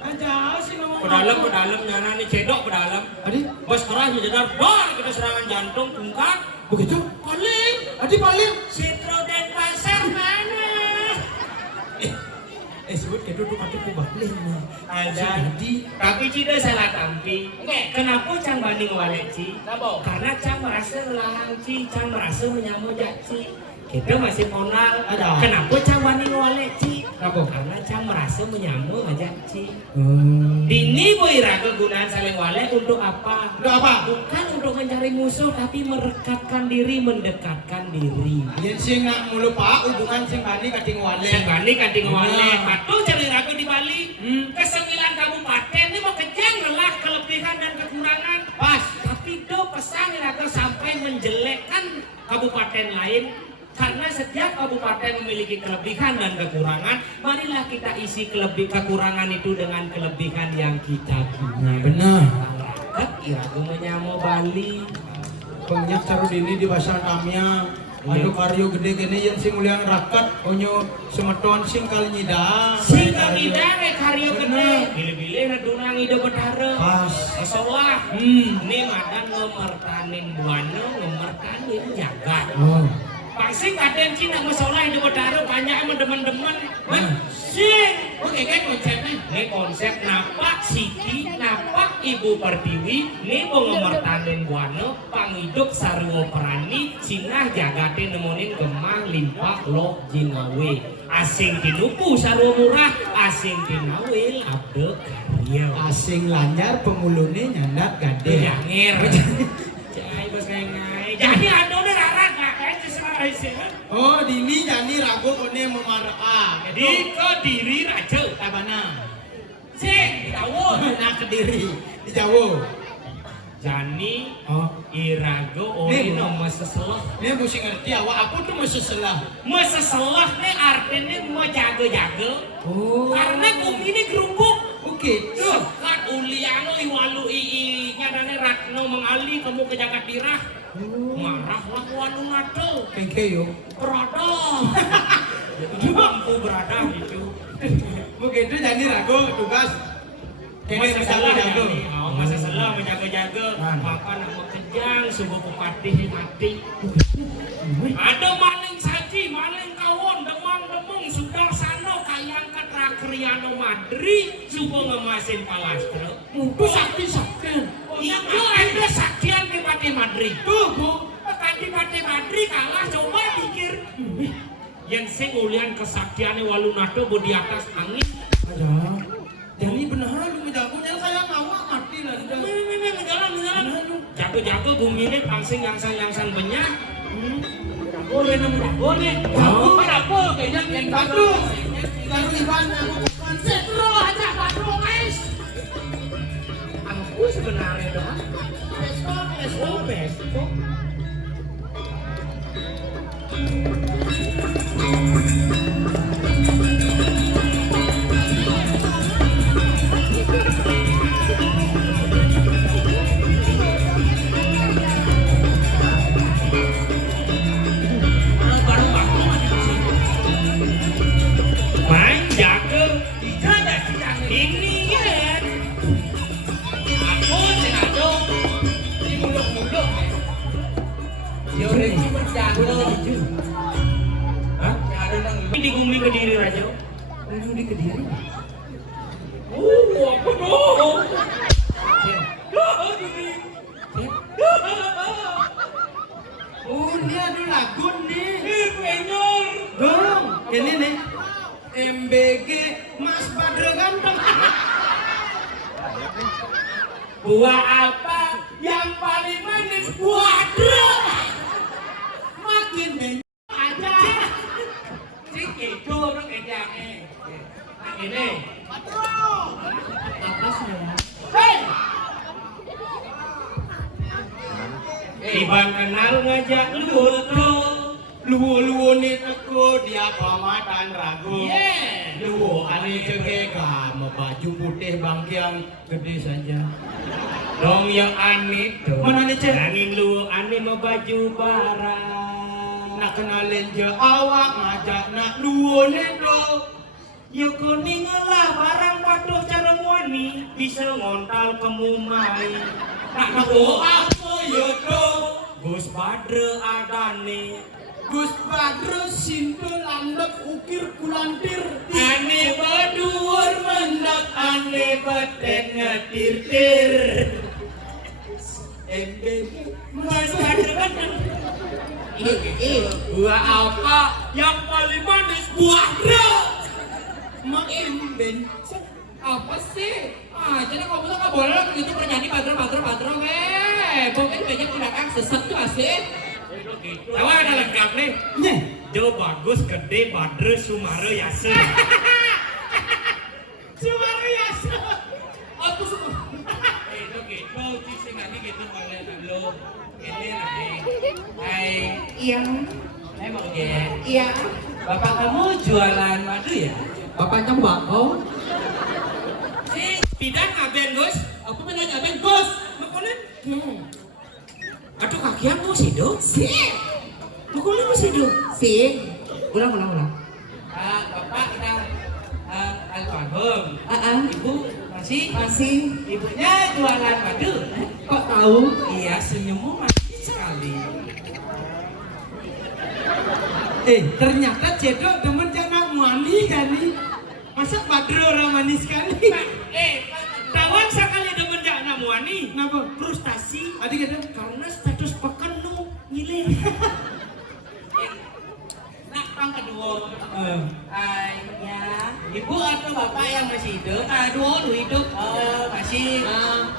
Aja sih ngomong. Pedalam nyana nih cedok pedalam. Adi, Bos keras menjedar dor kita serangan jantung tungkat. begitu? Paling Paling. Sitro Denpasar mana? Sebut ke duduk aku balik nih. Ada. Tapi Cida salah tampi. Kenapa Cang banding walek Ci? Nabo. Karena Cang merasa lahang Ci, Cang merasa menyambut Ci. Kita masih monal. Ada. Kenapa Cang banding walek Ci? Kenapa? Karena Cang merasa menyambut aja Ci. Dini boy raga gunaan saling walek untuk apa? Untuk apa? Bukan untuk mencari musuh, tapi merekatkan diri, mendekatkan diri. Yen sing nak mulu pak hubungan sing bani kading wale. Sing Bali kanting wale, Nah. patuh cari ragu di Bali. Ke-9 kabupaten ini mau kejang lelah kelebihan dan kekurangan. Pas. Tapi do pesan ragu sampai menjelekkan kabupaten lain. Karena setiap kabupaten memiliki kelebihan dan kekurangan, marilah kita isi kekurangan itu dengan kelebihan yang kita punya. Benar. Irago menyamo Bali. Banyak taruh dini di pasar kamnya. Anu karyo gede gini yang sing uliang rakat onyo semeton sing kalnyida. Sing kalnyida karyo gede. Bener. Bile-bile na dunang ide betara. Pas. Masalah. Ini madan ngemertanin buana, ngemertanin jagat. Oh. Pasti kadang Cina masalah ide betara banyak emang demen-demen. Sing. Oke kan konsepnya. Ini konsep napak Siti, napak Ibu Pertiwi, ini mau ngemertanin buana, panghidup sarwo perani, Cina jagate nemonin gemah limpah loh jinawe. Asing tinupu sarwo murah, asing tinawe labde kari. Iya. Asing lanyar pengulune nyandak gade. Jangir. Cai bos kayak ngai. Jadi ada udah rarat lah kan sesuai sih. Oh, dini jani rago kone memara. Jadi ke diri raja. Tabana. Sing Jawa. Nah Kediri di Jawa. Jani Oh, irago Nih, orino meseselah. ini mesti ngerti awak aku tuh mesti selah. Meseselah nih artinya mau jaga-jaga. Oh, Karena bumi ini gerubuk. oke. Sekat uliano iwalu ii nyadane ratno mengali kamu ke jagat dirah. Marah lah walu ngato. Oke yo. Berada. Itu mampu berada gitu. Begitu jadi rago tugas. Kene Masa bisa salah jago. Oh, masa salah menjaga-jaga. Maka nak mau kejang subuh bupati mati. Ada maling saji, maling kawon, demang-demung, sudarsano kayangkat rakriano madri, subuh ngemasin palastra. Itu sakti-sakti. Itu ada saktian di Pati Madri. Tuh, Bu. Tadi Pati Madri kalah, coba pikir. Yang sing ulian kesaktiannya walunato di atas angin. Ada. Jadi beneran lu jagonya saya ngawak mati lah sudah. Jalan. Jago-jago bumi ini pangsing yang-sang banyak. Jago nih nama jago nih. Jago apa? Kayaknya yang Batu. Kalau Iwan aku konsep. Setro aja Badro guys. Aku sebenarnya dong. Besok. Ini ya. Aku sengaja di muluk-muluk. Yo reci berjago. Hah? Ada nang di Bumi Kediri Raja. Lu di Kediri. Apa dong? Oh, ini ada lagu nih. Penyor. Dong, ini nih. MBG Mas Badro ganteng. Buah apa yang paling manis? Buah drum. Makin banyak Aja. Sing itu nang ejaknya. Ini. apa saya? Hei. Ibang kenal ngajak Luwo nih teko dia pamatan ragu. Yeah. Luwo ani cegega mau baju putih bangkiang gede saja. Dong yang aneh tuh. Mana nih, Cek? Angin lu aneh mau baju barang. Nak kenalin je awak ngajak nak luwo nih do. Ya kuning lah barang patuh cara wani bisa ngontal ke mumai. Nak Luwo naku apa ya do? Gus Badre adane. Gus Badro sintu landep ukir kulantir. Ane badur mendak ane baten ngetir-tir. MBG Mas Badre kan. Buah apa yang paling manis? Buah dro. makin ben. Apa sih? Jadi kamu tuh gak boleh begitu bernyanyi Badro. Mungkin banyak belakang sesat tuh asli. Tahu ada lengkap nih. Nih, Jo bagus gede Badre Sumare Yase. Sumare Yase. Aku suka. Itu gitu, sih nanti gitu boleh lo. Ini nanti. Hai. Iya, Hai Bang Jen. iya. Bapak kamu jualan madu ya? Bapaknya mbakau. Tidak ngaben Gus. Aku pengen ngaben Gus. Makunin. Aduh kaki aku sih dong. Sih, Makunin masih dong. sih. Ulang. Bapak kita almarhum. Ibu masih. Masih. Ibunya jualan madu. Kok tahu? Iya senyummu manis sekali. Ternyata Cedok demen jangan mani kali. Masa Badro orang manis sekali. Tawan sekali demen jangan muani. Kenapa? Frustasi. Adik kita. Karena status pekenuh ngilir. Nak pang kedua. Hai ya. Ibu ibu atau bapak yang masih hidup? Aduh, lu hidup. Oh, masih.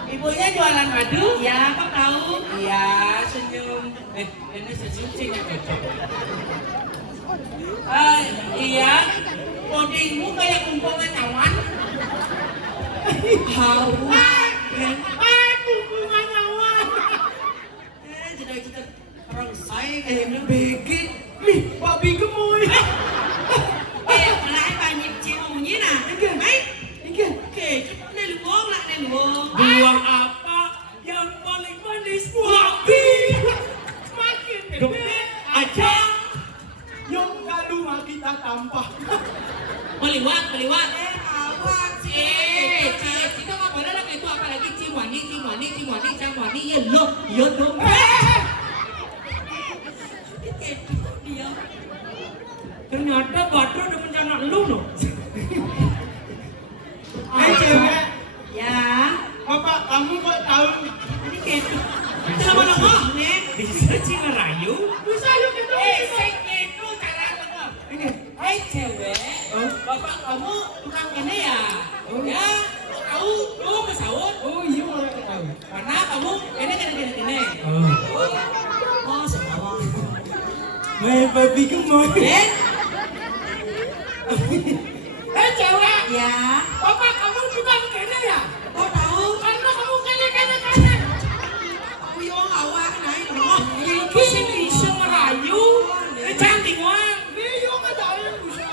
Ibunya jualan madu? Ya, kok tahu? Iya, senyum. Ini senyum sih nggak cocok. Iya, codingmu kayak kumpulan nyawan. Kumpungan nyawan. Jadi kita orang saya kayaknya Bege. Nih, babi gemoy. mulai banyak ceweknya nah. Iya. Oke, ini luang lah, ini luang. Buang apa yang paling manis? Babi. Makin gede aja. Yang gaduh mah kita tampah. Meliwat. Awak sih. Kita nggak boleh lah kayak itu apalagi cimwani, ya lo, ya dong. Dia. Ternyata Badro udah bencana lu loh. Cewek. Ya. Bapak kamu kok tahu? Ini kayak kenapa nongol nih? Bisa sih ngerayu. Bisa yuk kita. Segitu cara tengah. Hai cewek, bapak kamu tukang ini ya? Ya, tahu lu pesawat? Oh iya mulai tahu. Karena kamu ini. Oh, sama. Hai babi gemoy. Hei cewek, Ya. bapak kamu tukang ini ya? Kok tahu? Karena kamu kene. Aku yang awak naik loh. Itu sih bisa ngerayu. Cantik wah. Iya nggak tahu yang bisa.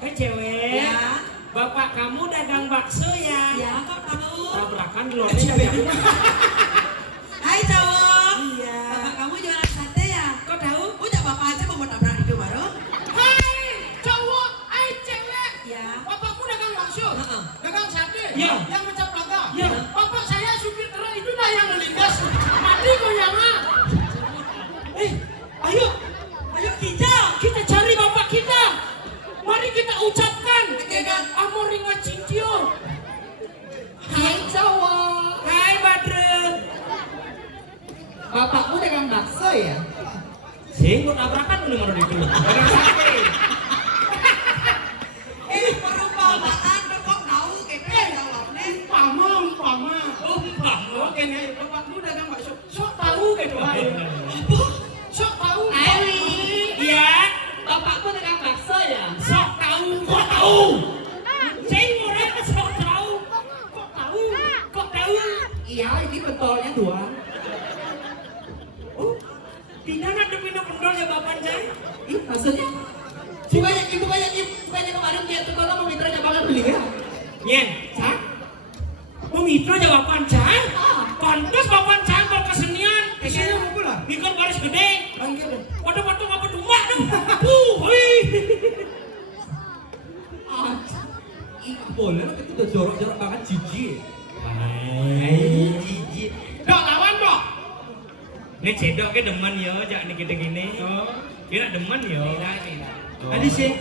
Hei cewek. Ya. Bapak kamu dagang bakso ya? Ya, kok tahu? Tabrakan di luarnya dagang. Hai cowok. Iya. Bapak kamu jualan sate ya? Kok tahu? Udah bapak aja mau tabrak itu baru. Hai cowok, hai cewek, Ya. bapakku dagang bakso, Heeh. dagang sate, Ya. yang macam laga. Ya. Bapak saya supir truk itu dah yang melindas, mati goyangan. Ayo. Ayo kita. Kita cari bapak kita. Mari kita ucapkan. Dengan Amoringa Cincio. hai cowok. Hai Badre. Bapakmu dagang bakso ya? Sing kok tabrakan udah mau itu. Perumpamaan kok tahu kayak jawabnya. Umpama. Oke nih, bapakmu dagang bakso. Sok tahu gitu. Sok tahu. Ari. Iya. Bapakmu dagang bakso ya? Sok tahu. Kok tahu? Sing orang sok tahu. Kok tahu? Kok tahu? Iya, ini pentolnya dua. Tidak ada minum pendolnya bapak saya. Ih, maksudnya? Bukannya kemarin dia tuh kalau mau mitranya bakal beli ya? Yen, Cak. Pemitra jawaban Cak. Pantas bapak Cak berkesenian. Kesini mau pulang. Mikir garis gede. Panggil deh. Waduh apa dumah dong. Wih. Ih, boleh lah itu udah jorok-jorok banget jijik. Jijik. Dok lawan dok. Ini cedok ke demen ya, jak ini gini-gini. Dia nak demen ya. Tadi sih.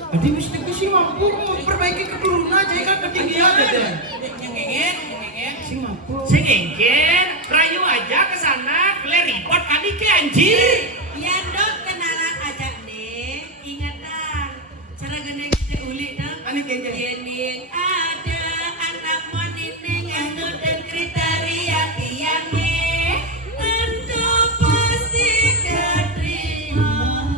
Tadi mesti sih mampu memperbaiki keturunan jadi kan ketinggian aja. Ngengeng. Si mampu. Sing engker, rayu aja ke sana, kalian report adik ke anjir. Ya dok, kenalan aja nih. Ingatan, cara gede-gede uli dong. Ani kayaknya. Yening ada anak monining anu dan kriteria tiangnya. Untuk pasti keterima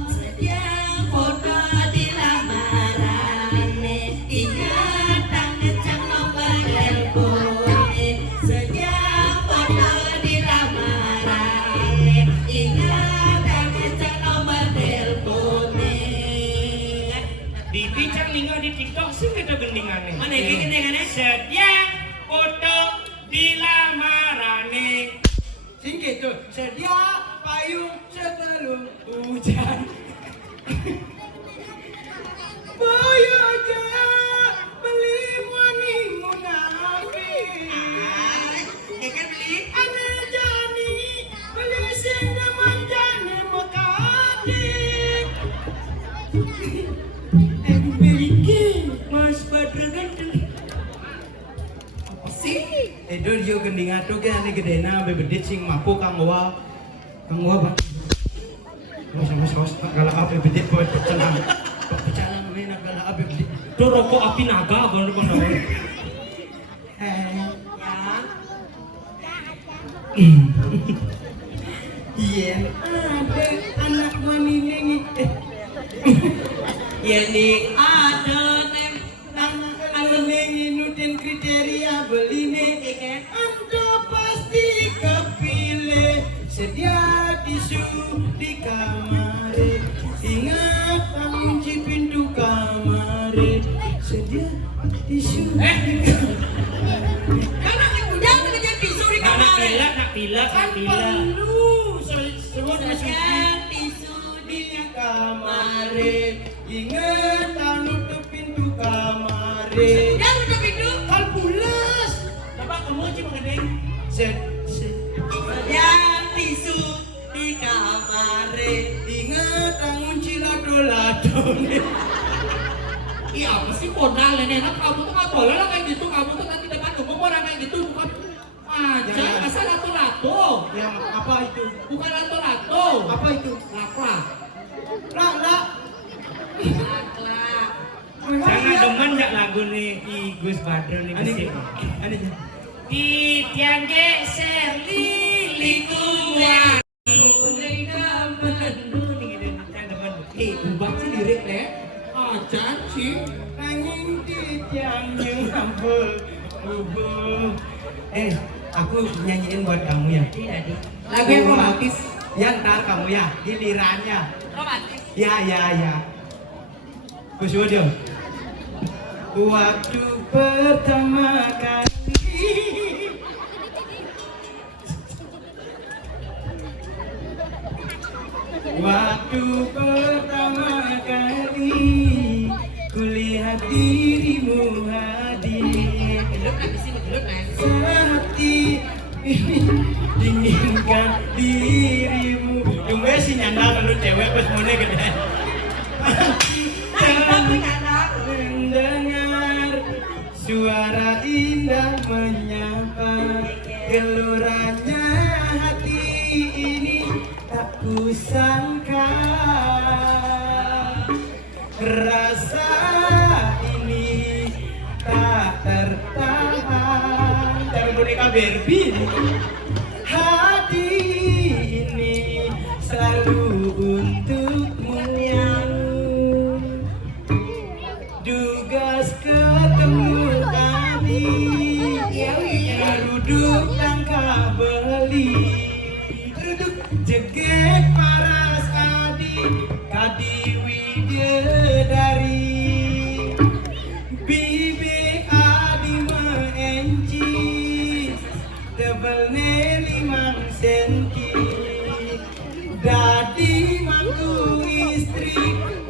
sejak foto di lamaran. Ingatan ngecek nomor telepon. Sejak foto di lamaran. Ingatan ngecek nomor telepon. Dibincang ninggal di TikTok sih kita gendingannya. Mana kayak gini kan ya? Setiap foto di lamarane. Sing gitu. Sedia payung sebelum hujan. Boyo aja beli wani munafik. Kayak kan beli? Ane jani beli sing manjane mekadik. Mas Badre ganteng. Apa sih? Edo yo gending atuh ge ane gedena bebedit sing mampu Kang Wa. Kang Wa Bang. Sama saus galak ape bedit poe pecenang. Pecenang ini nak galak ape bedit. Do rokok api naga bener-bener. Iya, ada anak wanita ini. Ya nih ada tem Anak wanita ini dan kriteria beli nih. Anda pasti kepilih. Sedia tisu di kamar. Ingat kunci pintu kamar. Sedia tisu di kamar. jangan kerja tisu di kamar. Nak pilek. Perlu semua tisu Tisu di di kamar. Ingat nutup pintu kamar. jangan tutup pintu. Kan pulas. Coba kamu sih mengenai. Set. Yang tisu di kamar. Ingat kunci lado-lado. Iya apa sih modal ini? Kamu tuh nggak boleh lah kayak gitu. Kamu tuh nanti depan umum orang kayak gitu bukan aja Jangan. asal lato-lato. Yang apa itu? Bukan lato-lato. Apa itu? Lapla. Lah. Akhlak. Sangat demen nggak lagu nih di Gus Badro nih kesini. Aneh. Di tiang geser lilikuan. Ubah sih lirik deh. Acan sih. Nanging di tiang yang ampun. Aku nyanyiin buat kamu ya. Tidak di. Lagu yang romantis. Ya ntar kamu ya, gilirannya. Romantis. Ya. Kuswodo. Waktu pertama kali Waktu pertama kali kulihat dirimu hadir Gelut di sini gelut nih. sehati inginkan dirimu. Tunggu si nyandal lu cewek pas mulai gede. Mendengar suara indah menyapa, gelurannya hati ini tak kusangka. Rasa ini tak tertahan. Dari boneka Barbie. Hati ini selalu untukmu. Dugas ketemu tadi, duduk tangkap beli, duduk jeget paras adi, kadi widedari, bibi adi meenci, tebelnya 5 senti, dadi mantu istri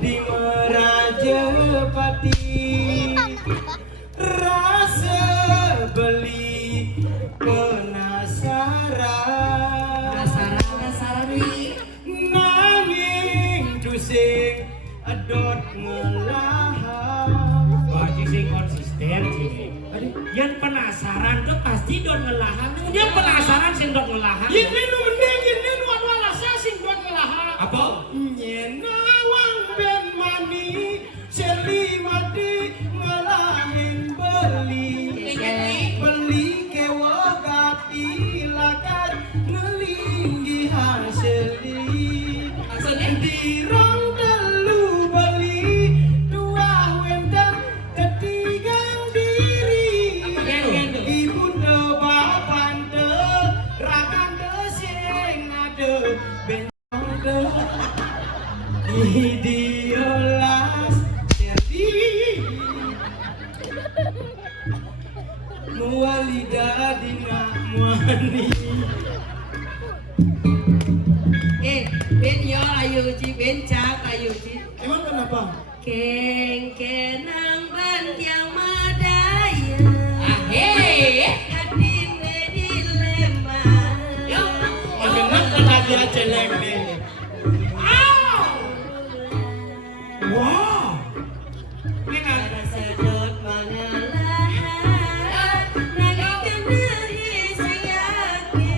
di Merajepati. Rasa beli penasaran wi. nanging dusing adot ngelahap. Wah, sih konsisten sih. Yang penasaran tuh pasti dong ngelahan. Yang penasaran sih dong ngelahan. Ini nu mending ini nu alasa sing buat ngelahap. Apa? Nyenawang ben mani selimati ngelahin beli kewa gati lakar ngelinggi haseli dirong telu beli dua wendang ketigang diri ibu de bapan de rakan de sing ade bencong de idiolas serdi mualida dina muani. Ben yo ayu ci ben cap ayu ci. Emang kenapa? Keng kenang ban tiang madaya. Hadir di lembah. Kenapa kena dia celeng nih? Wow. Sedot mangalahan. Naging kenderi sayake.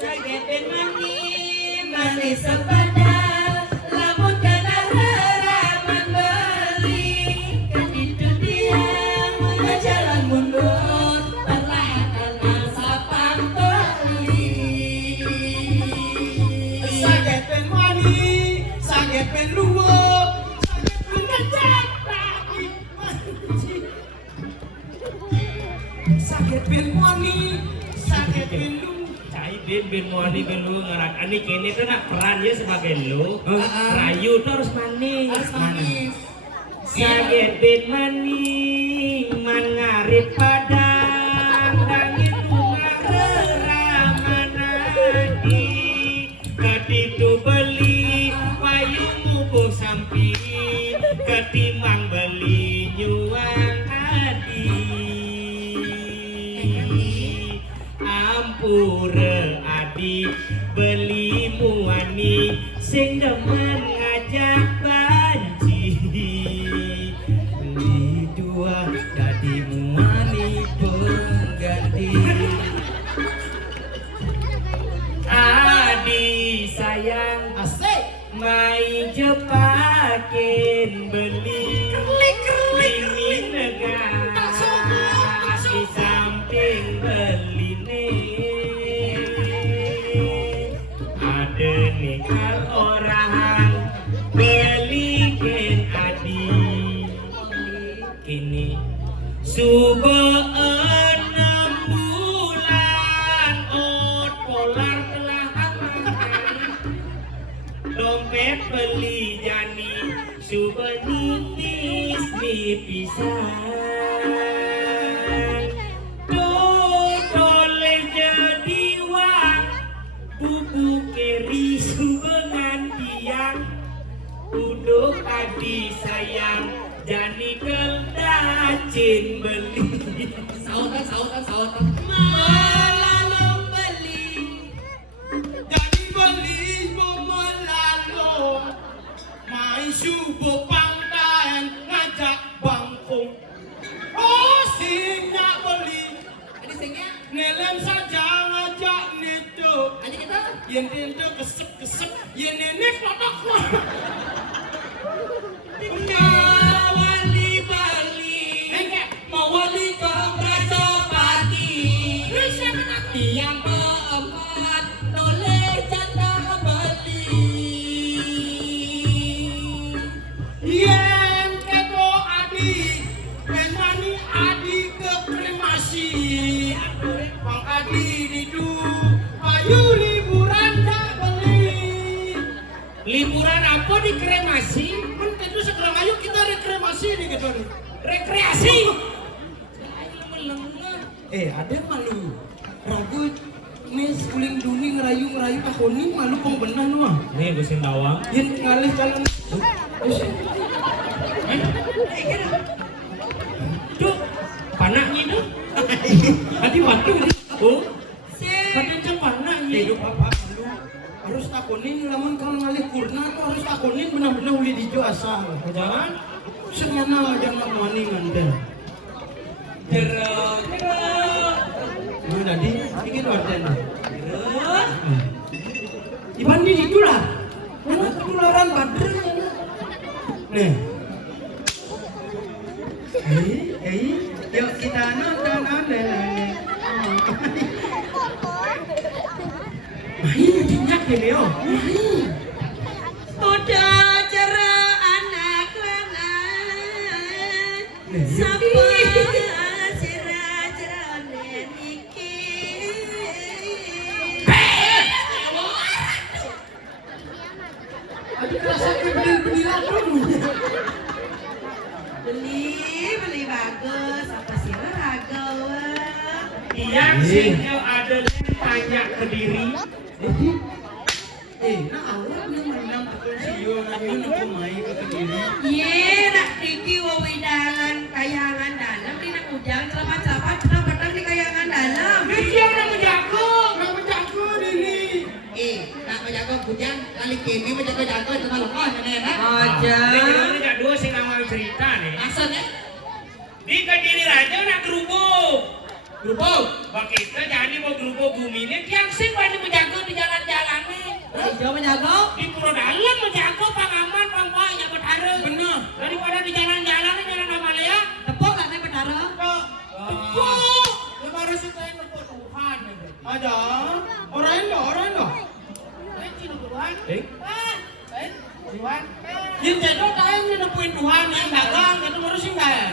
sageden mani mani sepada lamun kana harapan beli kaditu dia jalan mundur perlahan sapang beli Sageden wani, sageden luwo, sageden ngejak lagi manci. Sageden wani, sageden luwo. Cai bin Muani bin lu ngerak ani kene tuh nak peran ya sebagai lu. Rayu tuh harus manis. Harus manis. Saget bin maning man ngarip padang langit bunga ramanadi kaditu beli payung mubuk samping ketimbang beli nyuang adi ampura adi beli muani sing demen ngajak banci beli dua dadi muani pengganti adi sayang Asik. mai jepakin beli ini negara di samping beli ada nikah orang beli ken adi kini subuh 6 bulan ot polar telah aman dompet beli jani subuh nipis nipisan tole jadi wang bubu keri subengan tiang duduk adi sayang jani keldacin beli Sautan. malalong beli Jadi beli melalong mai subuh pangkalan ngajak bangkong. Oh singnya beli Ini singnya. nelem saja ngajak nituk. Aja kita. Yen tintu kesep yen nenek potok. mawali bali Engke mawali kongratopati tiang keempat noleh jatah beli yen keto adi penmani adi ke kremasi. Bang adi didu payu liburan tak beli. liburan apa di kremasi Kan itu sekarang ayo kita rekremasi nih gitu nih. rekreasi Ada malu. Ragu nih kuling duni ngerayu tahun malu pong benar nuah. nih gusin bawang Yen ngalih calon. tuh panaknya tuh tadi waktu oh pada ceng panaknya Hidup apa malu. Harus takunin lamun kalau ngalih kurna tuh harus takunin benar-benar uli dijo asal. jangan Senyana jangan mani ngandel. jeruk Nah tadi bikin warden. Iban di situ lah. Mana ketularan badr. Nih. Yuk kita nonton lele. Main dinyak ya Leo. udah cerah anak lanang sapa cerah iki Aduh kerasa beli beli bagus apa sih ragau yang sinyo ada tanya ke diri nah awak nih menang betul si Yo ngayu nih mai ke kediri. ye nak diki wawidangan kayangan dalam di nak ujang celapa-celapa pernah petang di kayangan dalam dia udah menjago Nggak menjago diri. Nak menjaga bujang kali kini menjaga itu malu kan nenek. aja ini ada dua sing ngamal cerita nih Maksudnya. di kediri raja nak kerubuk Gerubuk. Bak kita jadi mau gerubuk bumi ini yang sing wani menjaga di jalan-jalan nih. Jauh menjaga. Di pura dalam menjaga pangaman pangwai yang berharga. Bener. Daripada di jalan-jalan ini jalan Amalia. Tepuk kan nih betara. Tepuk. Ya baru sih saya nepuk Tuhan ya. Ada. Orang lo. Saya cina Tuhan. Saya Tuhan. Yang jadi tahu ni nepuin Tuhan yang dagang itu harus singgah.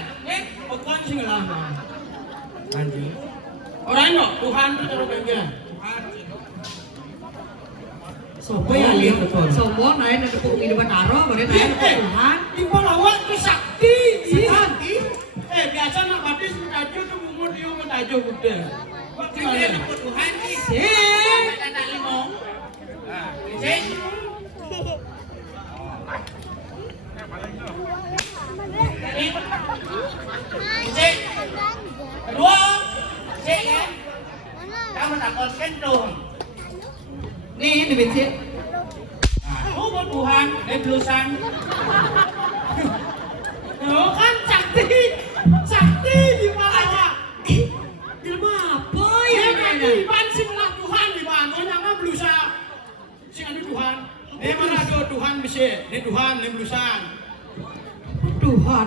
Bukan singgah. Anjing. Orang lo Tuhan tu cara kerja. Sopo ya lihat betul. Sopo naik dan tepuk ini betara, boleh naik tepuk Tuhan. Impor awak tu sakti. Sakti. Biasa nak habis mentajo tu mumur dia mentajo gede. Kok dia nepuk Tuhan nih? Sin. Ada limau. Nah, cek. Cek. Kedua, cek ya. Kamu tak konsentrum. Nih di bensin. Oh, buat Tuhan, belusan. Oh kan sakti di mana? Jelma apa Ya ya? kan di ban sing lah Tuhan di ban. Oh nyama belusa. Sing ada Tuhan. Mana ada Tuhan bisa? Ni Tuhan ni belusan. Tuhan.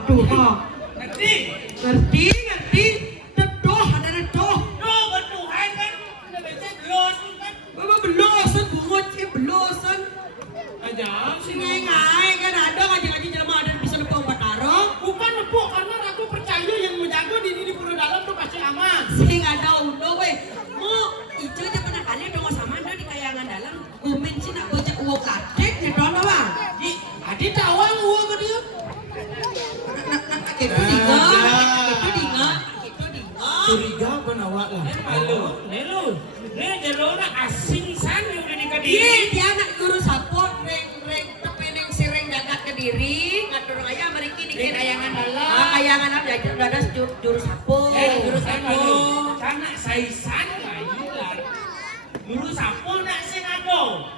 Ngerti? Ngerti. Tedoh ada tedoh. Oh, buat Tuhan kan. Udah becek belus kan. Bapak belosan bungut sih belosan. Aja sing Ngai kan ada ngaji-ngaji jelma ada bisa nepuk betara. bukan nepuk karena aku percaya yang menjaga di pura dalam tu pasti aman. Sing ada ulo we. Mau ijo aja pernah kali dong sama anda di kayangan dalam. Gumen sih nak baca uang kadek di dono bang. Adi tawang uang ke dia. Itu dinga. Curiga apa awak lah? Halo, Nelo. Nih jerona asing san yang udah nikah Iya, diri. dia anak guru sapot, reng tepeneng sireng jagat ke diri, ngatur aja mereka di kayangan dalam. Kayangan apa aja udah ada juru sapot. Guru sapo. Sana saisan kailan. Guru sapo nak sing ado.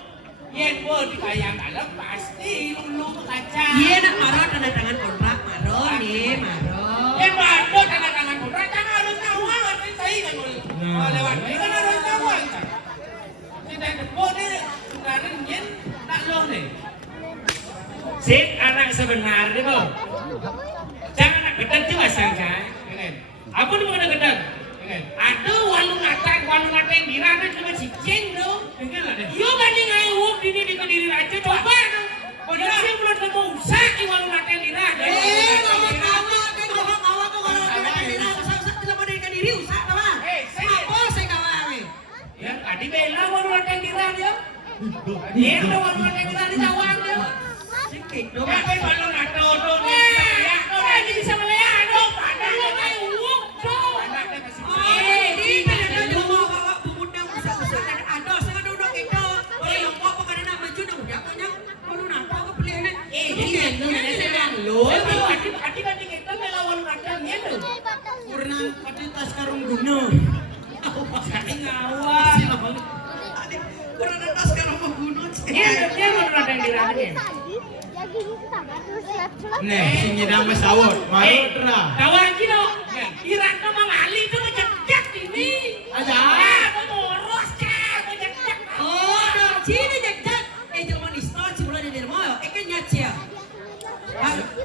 Yen bo di kayang dalam pasti lulu kaca. Iya nak maro tanda tangan kontrak maro nih maro. Yen bado tanda tangan kontrak kan harus tahu kan saya kan lewat ini kan harus tahu kan. Kita depo ni sekarang yen nak lo nih. Sik anak sebenarnya kok. Jangan anak gedang juga sangka. Apa nih mana gedang? Aduh walung ngatain dirana cuma si ceng dong. Yo banding ayo wuk dini di kediri aja coba. Kau sih belum ketemu usah di walung ngatain dirana. Kawa tuh kalau ada diri usah tidak mau dari diri usah kawa. Apa saya kawa we? Ya adi bela walung ngatain dirana ya. Dia tuh walung ngatain dirana jawab dia. Sikit Ya dong. kan walung ngatain tuh ya. Kau lagi bisa melihat dong. Padahal lo main wuk dong. Di kada ada bawa bumudang usah-usah kada ada saya ada udah kita. Boleh lompo apa kada nak maju nak udah punya. Kalau nak apa pilihan Adik kita bela walung ngatain ya tuh. Purna pati tas karung guna. Saking ngawal. kurang atas kalau mau bunuh. Dia walung ngatain dirana. Nih sing nyedang masawot. Marut ra. Kawan kita, Irana mengali itu ngejek ini. Ada. Moros cah, ngejek. Oh, dong, sini jajak. Jerman istol sebelum di rumah, kan nyacia.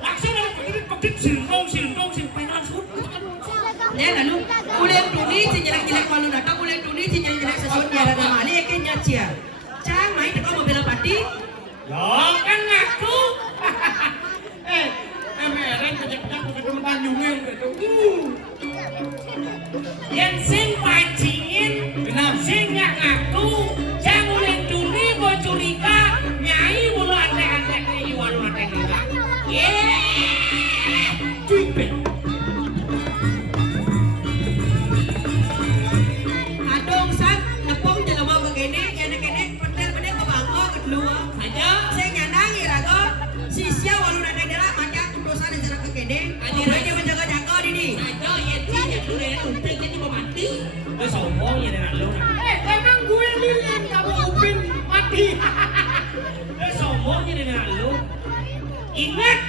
Langsung dalam begini sirong simpai langsung. Ya lalu, kuliah tuni jelek-jelek malu datang, kuliah tuni jelek-jelek sesuatu di ada mali, kan nyacia. Cang, main kita mau bela pati. Yo kan ngaku. Meren kejep-kejep ketemu Tanjungnya gitu. Yang sing pancingin, sing ngaku, jangan mulai tuni gue curiga, nyai mulu antek-antek nih walung antek kita. Cupet. Adong san, nepong jalan mau begini, kene-kene, pendek-pendek ke bangko, ke dua. Aja. Saya nyandang irago, sisya walau nada dera macam kundosan dan jarak ke kene. Dia menjaga-jaga ini. Aja ya dia dulu untuk jadi mati. Gue sombong ya dengan lo. Emang gue lilin kamu upin mati. Gue sombong ya dengan lo. Ingat,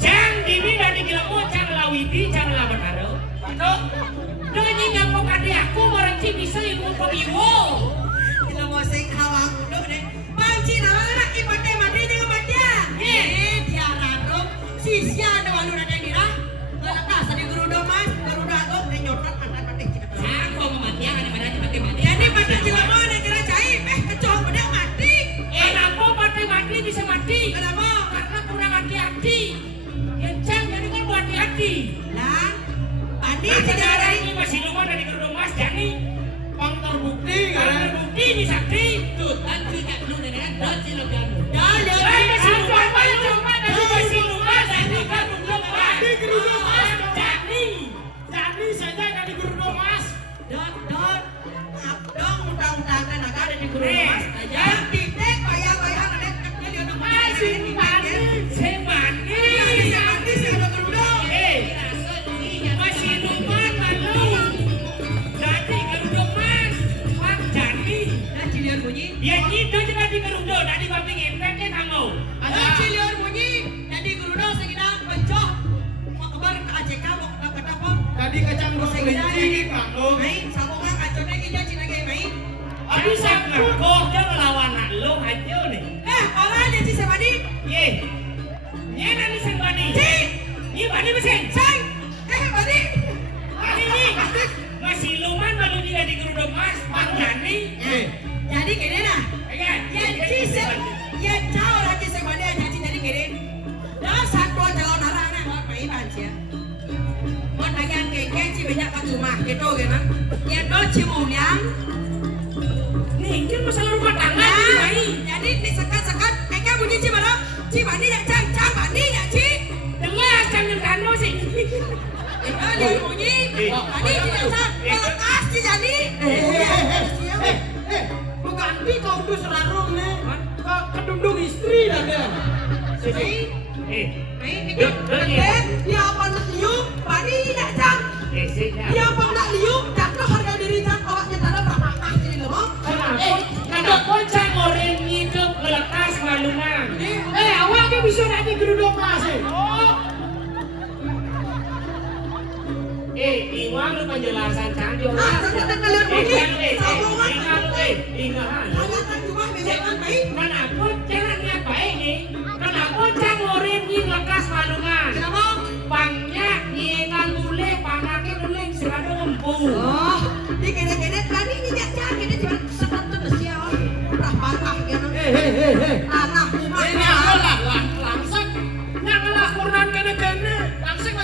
jangan dini dari gila mo, jangan lawiti, jangan lawan haro. Aduh, dengan Ya gitu juga di gerudo, tadi babi ngepeknya kamu. Ada cilior bunyi, jadi gurudo segina pencoh. Mau kebar ke AJK, mau ke apa? Tadi kacang gue kelinci kamu. Mai, sabungan kacone kita cina ge mai. Aduh sangat kok dia melawan lo aja nih. Orang jadi sebadi. Ye, nye nanti sen bani. Ci, Nye bani besen. sang. Badi. Bani nih, masih luman baru dia di gerudo mas, bang Dani. Jadi gini nah. Kan? Ya jauh lagi sebadi aja jadi gini. Dah satu calon anak buat mai bancia. Buat bagian keke ci banyak kat rumah gitu kan. Ya do ci muliang. Nih, kan masalah rumah tangga Nah, nih, Mai. jadi disekat-sekat, keke bunyi ci mana? Ci bani ya cang bani ya ci. Dengar jangan kano sih. Dia bunyi, bani tidak cang, lekas ci jadi. Lu ganti kau tuh serarung nih. Kedundung istri dah dia. Mai, dia apa nak liu, bani tidak cang. Dia apa nak liu, jatuh harga diri cang, awaknya tanah berapa kali loh. Kenapa cang orang itu lekas malungan? Awaknya bisa nanti geruduk masih. Iwan lu penjelasan cang dia Ah, jangan kalian bunyi, sabungan. ingat. Kalian cuma besekan mai. Kenapa jangan ngapain nih? Kenapa cang orang ini lekas malungan? Kenapa? Pangnya nyengan mulai, panaknya mulai serada empu. Oh, di kene-kene tadi nyak cang, kene cuma sebentar besia. Udah patah gitu. Anak rumah. Ini apa lah langsung. Yang ngelakuran kene-kene langsung.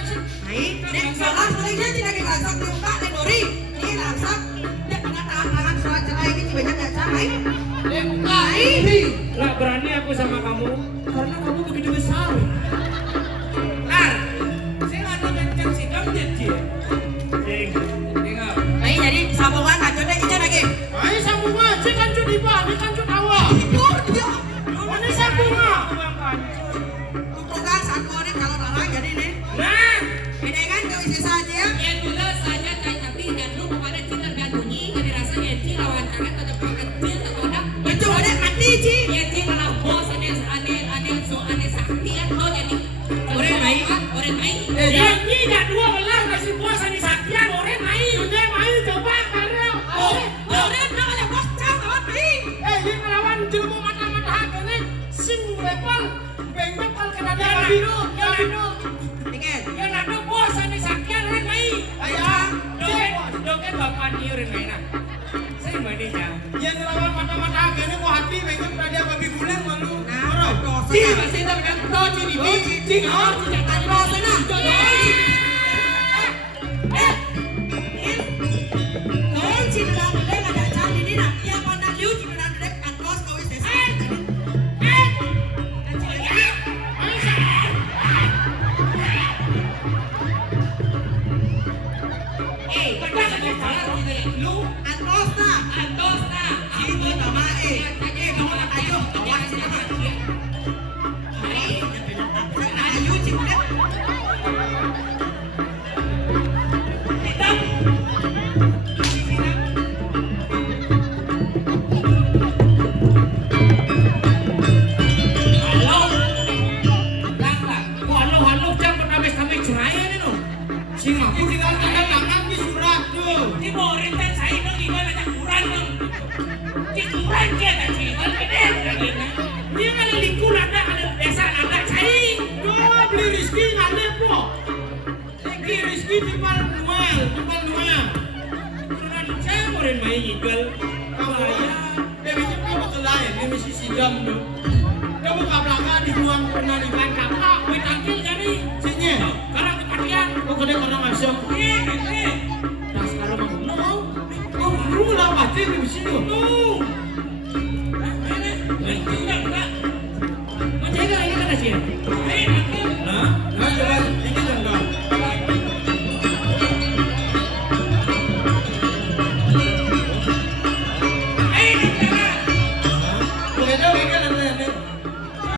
Mai, nek salah sebenarnya tidak kita langsung dibuka nek Dori. Ini langsung dia tengah tangan surat cerai ini banyak nyak cang mai. Mai. Gak berani aku sama kamu karena kamu begitu besar. Saya ada kencang sih kamu jadi. Mai jadi sabungan kacone ini lagi. Ayo sambungan, si kan cudi bani kan cudi awak. Itu dia. Ini sambungan. Tukang satu orang kalau orang jadi nih. Nah, Ini kan kau isi saja. Ya dulu saja kayak tapi dan lu kepada cinta dan bunyi kami rasa nyeci lawan tangan pada pakai kecil atau ada Betul ada mati ci. nyeci malah bos aneh so aneh sakti kan lo jadi orang baik. yang ini gak 12 masih puasa di Saktian orang main. Udah main coba karena. Orang nak ada bos cang awak mai. Ini ngelawan jelmu mata-mata kene sing level bengkok kena dia biru. Dengar. Yang ada puasa di Saktian orang main. Ayah, Doket bapak ni orang main. Saya main aja. yang ngelawan mata-mata kene ku hati bengkok kena dia babi guling malu. Nah, dosa. Ci masih tak kan tahu ci di biji. Cing, oh, Ada dosa nah. Kau ci dah ada ada cang di ni nak. Yang mana liu ci dah ada kan bos kau isi. Padahal saya salah lu. Antos nah. Ibu nama kamu nak ayo awak sini. Ada liu ci dah. Halo, jam pertama-tama cerai ni no. sing aku tinggal tanda tangan di surat tuh. Di bawah rentan saya dong gimana tak kurang dong. Di kurang dia tak cekal gede. Dia kan lingkul ada desa ada cai. Coba beli Rizky nanti po. Beli Rizky timbal Noel. Kurang saya mau main igal. Kamu ya, biasanya kamu kelai, dia mesti sidam tuh. Kamu belakang di ruang penarikan kakak, Wih tampil jadi. sini. Karena kekatian. Kok kadang orang masuk. Nah sekarang aku no. Oh, lu lawat di sini. Menjaga ini kan aja.